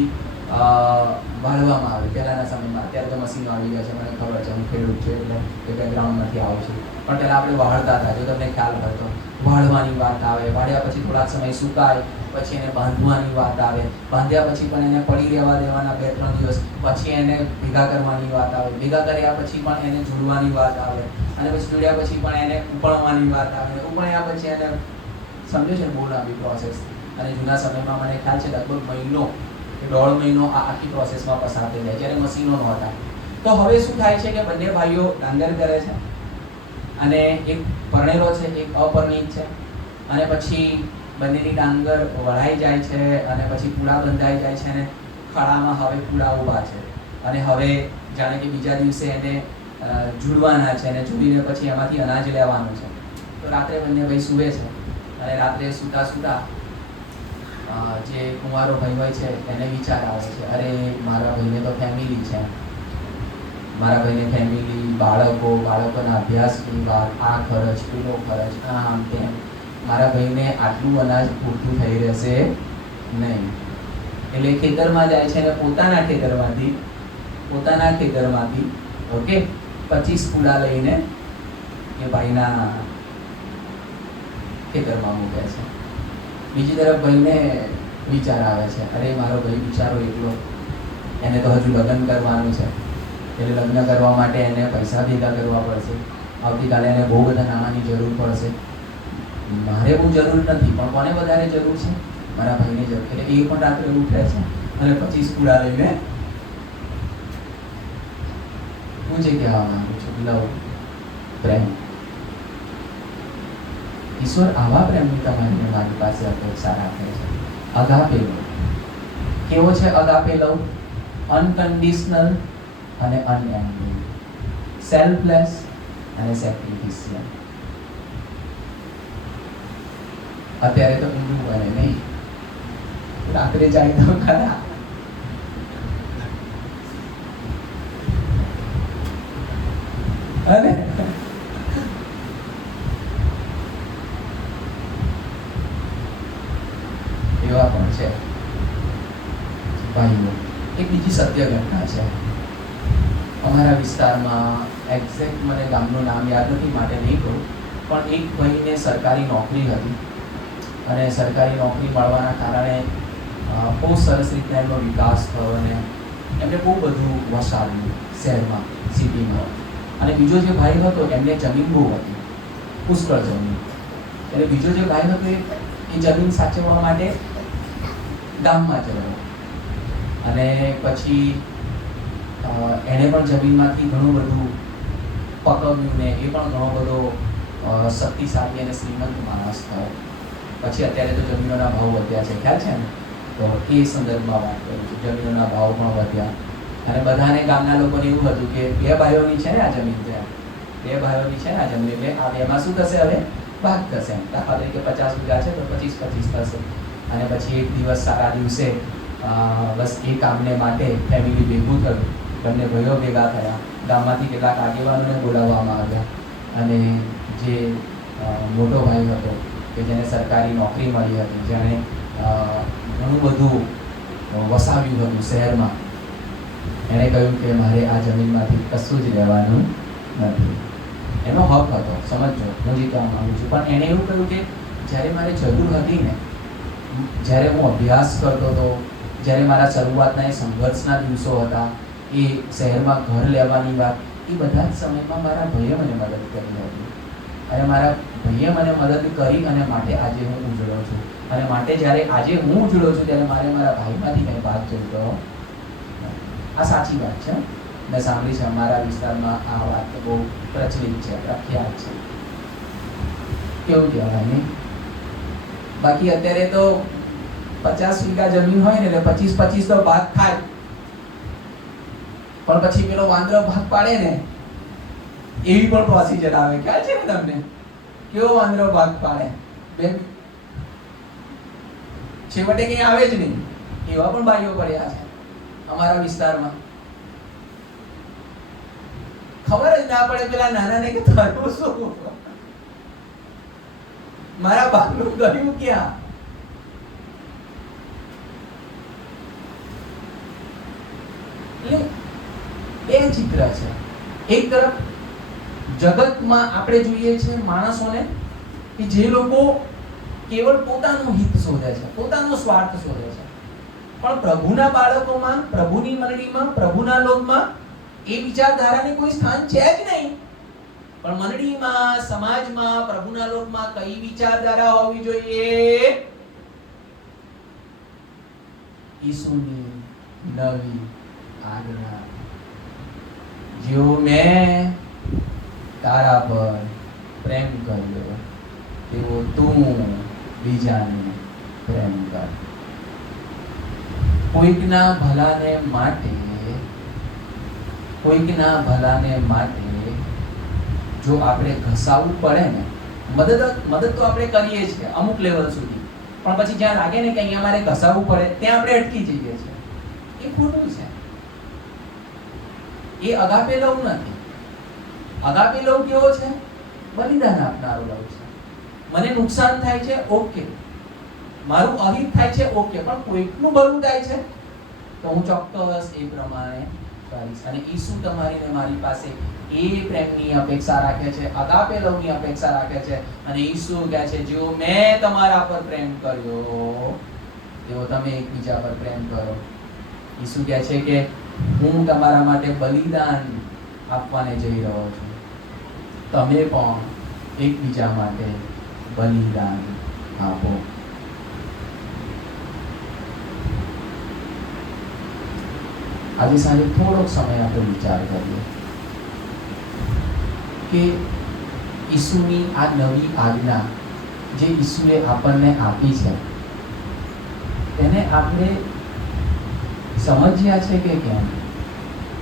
વાળવામાં આવે પહેલાના સમયમાં. અત્યારે તો મશીનો આવી ગયા છે, મને ખબર છે, હું ખેડૂત છું એટલે એ બેકગ્રાઉન્ડમાંથી આવું છું, પણ પહેલાં આપણે વાળતા હતા. જો તમને ખ્યાલ હોય તો વાળવાની વાત આવે, વાળ્યા પછી થોડાક સમય સુકાય, પછી એને બાંધવાની વાત આવે, બાંધ્યા પછી પણ એને પડી રહેવા દેવાના 2-3 દિવસ, પછી એને ભેગા કરવાની વાત આવે, ભેગા કર્યા પછી પણ એને જોડવાની વાત આવે, અને પછી જોડ્યા પછી પણ એને ઉપાડવાની વાત આવે, ઉપાડ્યા પછી એને, સમજો છે, બહુ લાંબી પ્રોસેસ. અને જૂના સમયમાં મને ખ્યાલ છે લગભગ મહિનો કે 1.5 મહિનો આ આખી પ્રોસેસમાં પસાર થઈ જાય જ્યારે મશીનો નહોતા. તો હવે શું થાય છે કે બંને ભાઈઓ ડાંગર કરે છે, અને એક પરણેલો છે, એક અપરિણિત છે, અને પછી બંનેની ડાંગર વળાઈ જાય છે, અને પછી પૂળા બંધાઈ જાય છે, અને ખળામાં હવે પૂળા ઊભા છે, અને હવે જાણે કે બીજા દિવસે એને ઝૂડવાના છે, અને ઝૂડીને પછી એમાંથી અનાજ લેવાનું છે. તો રાત્રે બંને ભાઈ સૂવે છે, અને રાત્રે સૂતા સૂતા જે કુંવારો ભાઈ હોય છે એને વિચાર આવે છે, અરે મારા ભાઈને તો ફેમિલી છે, મારા ભાઈને ફેમિલી, બાળકોના અભ્યાસની વાત, આ ખર્ચ, પેલો ખર્ચ, આમ તેમ, મારા ભાઈને આટલું અનાજ પૂરતું થઈ રહેશે નહીં. એટલે ખેતરમાં જાય છે, અને પોતાના ખેતરમાંથી ઓકે 25 પૂળા લઈને એ ભાઈના ખેતરમાં મૂકે છે. બીજી તરફ ભાઈને વિચાર આવે છે, અરે મારો ભાઈ બિચારો એકલો, એને તો હજુ લગ્ન કરવાનું છે, એટલે લગ્ન કરવા માટે એને પૈસા ભેગા કરવા પડશે, આવતીકાલે એને બહુ બધા નાણાંની જરૂર પડશે, મારે બહુ જરૂર નથી, પણ કોને વધારે જરૂર છે? મારા ભાઈને જરૂર. એટલે એ પણ રાત્રે ઉઠે છે, અને 25 પૂળા લઈને, હું જે કહેવા માંગુ છું, લવ, પ્રેમ. ઈશ્વર આવા પ્રેમની તમારી મારી પાસે અપેક્ષા રાખે છે. અગાપે લવ કેવો છે? અગાપે લવ અનકન્ડિશનલ અને અનએન્ડિંગ, સેલ્ફલેસ અને સેક્રિફિશિયલ. અત્યારે તો ઊંધું બને નહીં, રાત્રે જાય તો ખરા. અને એવા પણ છે ભાઈઓ. એક બીજી સત્ય ઘટના છે. અમારા વિસ્તારમાં એક્ઝેક્ટ મને ગામનું નામ યાદ નથી માટે નહીં કહું, પણ એક ભાઈને સરકારી નોકરી હતી અને સરકારી નોકરી મળવાના કારણે બહુ સરસ રીતના એમનો વિકાસ થયો અને એમને બહુ બધું વસાવ્યું શહેરમાં, સિટીમાં. અને બીજો જે ભાઈ હતો એમને જમીન બહુ હતી, પુષ્કળ જમીન. એટલે બીજો જે ભાઈ હતો એ જમીન સાચવવા માટે ગામમાં જવાનો અને પછી એણે પણ જમીનમાંથી ઘણું બધું પકવ્યું ને એ પણ ઘણો બધો શક્તિશાળી અને શ્રીમંત માણસ થયો. પછી અત્યારે તો જમીનોના ભાવ વધ્યા છે, ખ્યાલ છે ને? તો એ સંદર્ભમાં વાત કરું છું. જમીનોના ભાવ પણ વધ્યા અને બધાને ગામના લોકોને એવું હતું કે બે ભાઈઓની છે ને આ જમીન, છે બે ભાઈઓની છે ને આ જમીન, એટલે આ બેમાં શું થશે, હવે ભાગ થશે. દાખલા તરીકે 50 વીઘા છે તો 25-25 થશે. અને પછી એક દિવસ સારા દિવસે બસ એ કામને માટે ફેમિલી ભેગું થયું, બંને ભાઈઓ ભેગા થયા, ગામમાંથી કેટલાક આગેવાનોને બોલાવવામાં આવ્યા અને જે મોટો ભાઈ હતો કે જેને સરકારી નોકરી મળી હતી, જેણે ઘણું બધું વસાવ્યું હતું શહેરમાં, એણે કહ્યું કે મારે આ જમીનમાંથી કશું જ રહેવાનું નથી. એનો હક હતો, સમજો હું જે કહેવા માગું છું. પણ એણે એવું કહ્યું કે જ્યારે મારે જરૂર હતી ને, જ્યારે હું અભ્યાસ કરતો હતો, જ્યારે મારા શરૂઆતના એ સંઘર્ષના દિવસો હતા, એ શહેરમાં ઘર લેવાની વાત, એ બધા જ સમયમાં મારા ભાઈએ મને મદદ કરી હતી અને મારા ભાઈએ મને મદદ કરી અને માટે આજે હું ઉજળો છું. અને માટે જ્યારે આજે હું ઉજળો છું ત્યારે મારે મારા ભાઈમાંથી કંઈ વાત જોઈતો. આ સાચી વાત છે, મેં સાંભળી છે. અમારા વિસ્તારમાં આ વાત બહુ પ્રચલિત છે, પ્રખ્યાત છે. કેવું કહેવાય નહીં? બાકી અત્યારે તો 50 વીઘા જમીન હોય ને એટલે 25-25 તો ભાગ થાય, પણ પછી પેલો વાંદરો ભાગ પાડે ને એવી પણ પ્રોસિજર આવે. ખ્યાલ છે ને તમને? કેવો વાંદરો ભાગ પાડે, બેન છેવટે કઈ આવે જ નહીં. એવા પણ ભાઈઓ પડ્યા છે અમારા વિસ્તારમાં. ખબર જ ના પડે પેલા નાના ને કે તારું શું, મારા ભાગનું કર્યું ક્યાં. એટલે બે ચિત્ર છે. એક તરફ જગતમાં આપણે જોઈએ છે માણસોને કે જે લોકો કેવળ પોતાનું હિત શોધે છે, પોતાનો સ્વાર્થ શોધે છે. પણ પ્રભુના બાળકોમાં, પ્રભુની મંડળીમાં, પ્રભુના લોકમાં એ વિચારધારાને કોઈ સ્થાન છે જ નહીં. પણ મંડળીમાં, સમાજમાં, પ્રભુના લોકમાં કઈ વિચારધારા હોવી જોઈએ? ઈસુની નવી આજ્ઞા, જેવો મેં તારા પર પ્રેમ કર્યો તેવો તું બીજાને પ્રેમ કર. કોઈકના ભલાને માટે જો આપણે ઘસાવવું પડે ને, મદદ તો આપણે કરીએ છીએ અમુક લેવલ સુધી, પણ પછી જ્યાં લાગે ને કે અહીંયા મારે ઘસાવવું પડે ત્યાં આપણે અટકી જઈએ છીએ. એ ખોટું છે. એ અગાપે લવ નથી. અગાપે લવ કેવો છે? બલિદાન આપનારો લવ છે. મને નુકસાન થાય છે, ઓકે, મારું અહિત થાય છે, ઓકે, પણ કોઈકનું ભલું થાય છે તો હું ચોક્કસ એ પ્રમાણે કરીશ. અને ઈસુ તમારી ને મારી પાસે એ પ્રેમની અપેક્ષા રાખે છે, અગાપે લવની અપેક્ષા રાખે છે. અને ઈસુ કહે છે જેવો મેં તમારા પર પ્રેમ કર્યો તેવો તમે એકબીજા પર પ્રેમ કરો. ઈસુ કહે છે કે હું તમારા માટે બલિદાન આપવાને જઈ રહ્યો છું, તમે પણ એકબીજા માટે બલિદાન આપો. આજે સાંજે થોડોક સમય આપણે વિચાર કરીએ કે ઈસુની આ નવી આજ્ઞા જે ઈસુએ આપણને આપી છે તેને આપણે સમજ્યા છે કે કેમ?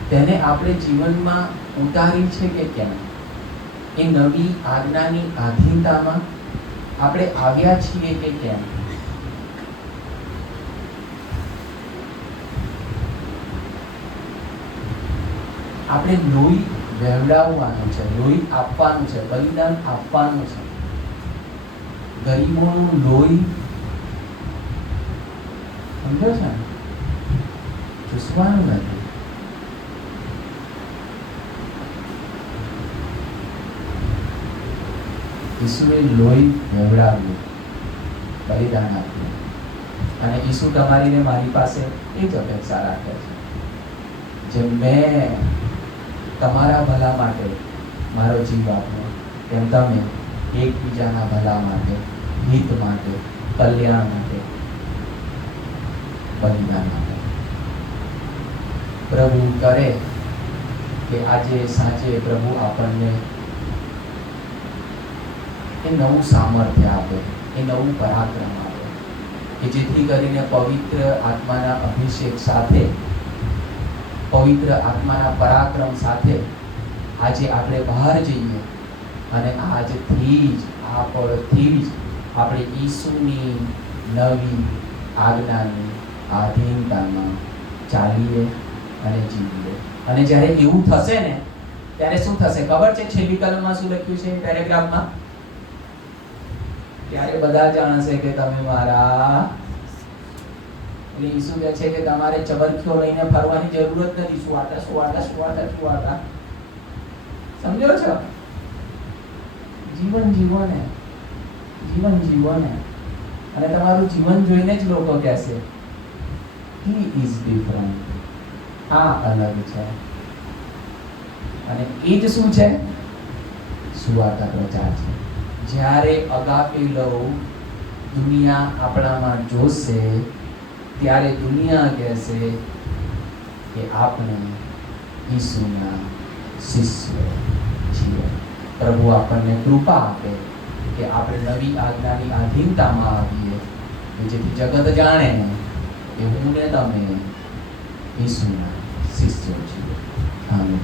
તેને આપણે જીવનમાં ઉતારી છે કે કેમ? એ નવી આજ્ઞાની આધીનતામાં આપણે આવ્યા છીએ કે કેમ? આપણે લોહી વહેવડાવવાનું છે, લોહી આપવાનું છે, બલિદાન આપવાનું છે. ગરીબોનું લોહી સમજો છે ને, ચૂસવાનું નથી. ઈસુએ લોહી વહેવડાવ્યું, બલિદાન આપ્યું. અને ઈસુ તમારી ને મારી પાસે એ જ અપેક્ષા રાખે છે. જેમ મેં તમારા ભલા માટે મારો જીવ આપ્યો, તેમ તમે એકબીજાના ભલા માટે, હિત માટે, કલ્યાણ માટે બલિદાન આપો. પ્રભુ કરે કે આજે સાંજે પ્રભુ આપણને એ નવું સામર્થ્ય આપે, એ નવું પરાક્રમ આપે, કે જેથી કરીને પવિત્ર આત્માના અભિષેક સાથે, પવિત્ર આત્માના પરાક્રમ સાથે આજે આપણે બહાર જઈએ અને આજથી જ આ પળથી જ આપણે ઈસુની નવી આજ્ઞાની આધીનતામાં ચાલીએ અને જીવીએ. અને જ્યારે એવું થશે ને ત્યારે શું થશે ખબર છે? છેલ્લી કલમમાં શું લખ્યું છે પેરેગ્રાફમાં? ત્યારે બધા જાણશે કે તમે મારા. એટલે ઈસુ કહે છે કે તમારે ચબરખીઓ લઈને ફરવાની જરૂર જ નથી. સુવાતા. સમજો છો? જીવન જીવો ને. અને તમારું જીવન જોઈને જ લોકો કહેશે he is different. આ અલગ છે. અને એ જ શું છે? સુવાર્તા પ્રચાર છે. જ્યારે અગાપે લવ દુનિયા આપણામાં જોશે ત્યારે દુનિયા કહેશે કે આપણે ઈસુના શિષ્ય છીએ. પ્રભુ આપણને કૃપા આપે કે આપણે નવી આજ્ઞાની આધીનતામાં આવીએ, જેથી જગત જાણે કે હું ને તમે ઈસુના શિષ્યો છીએ. આમીન.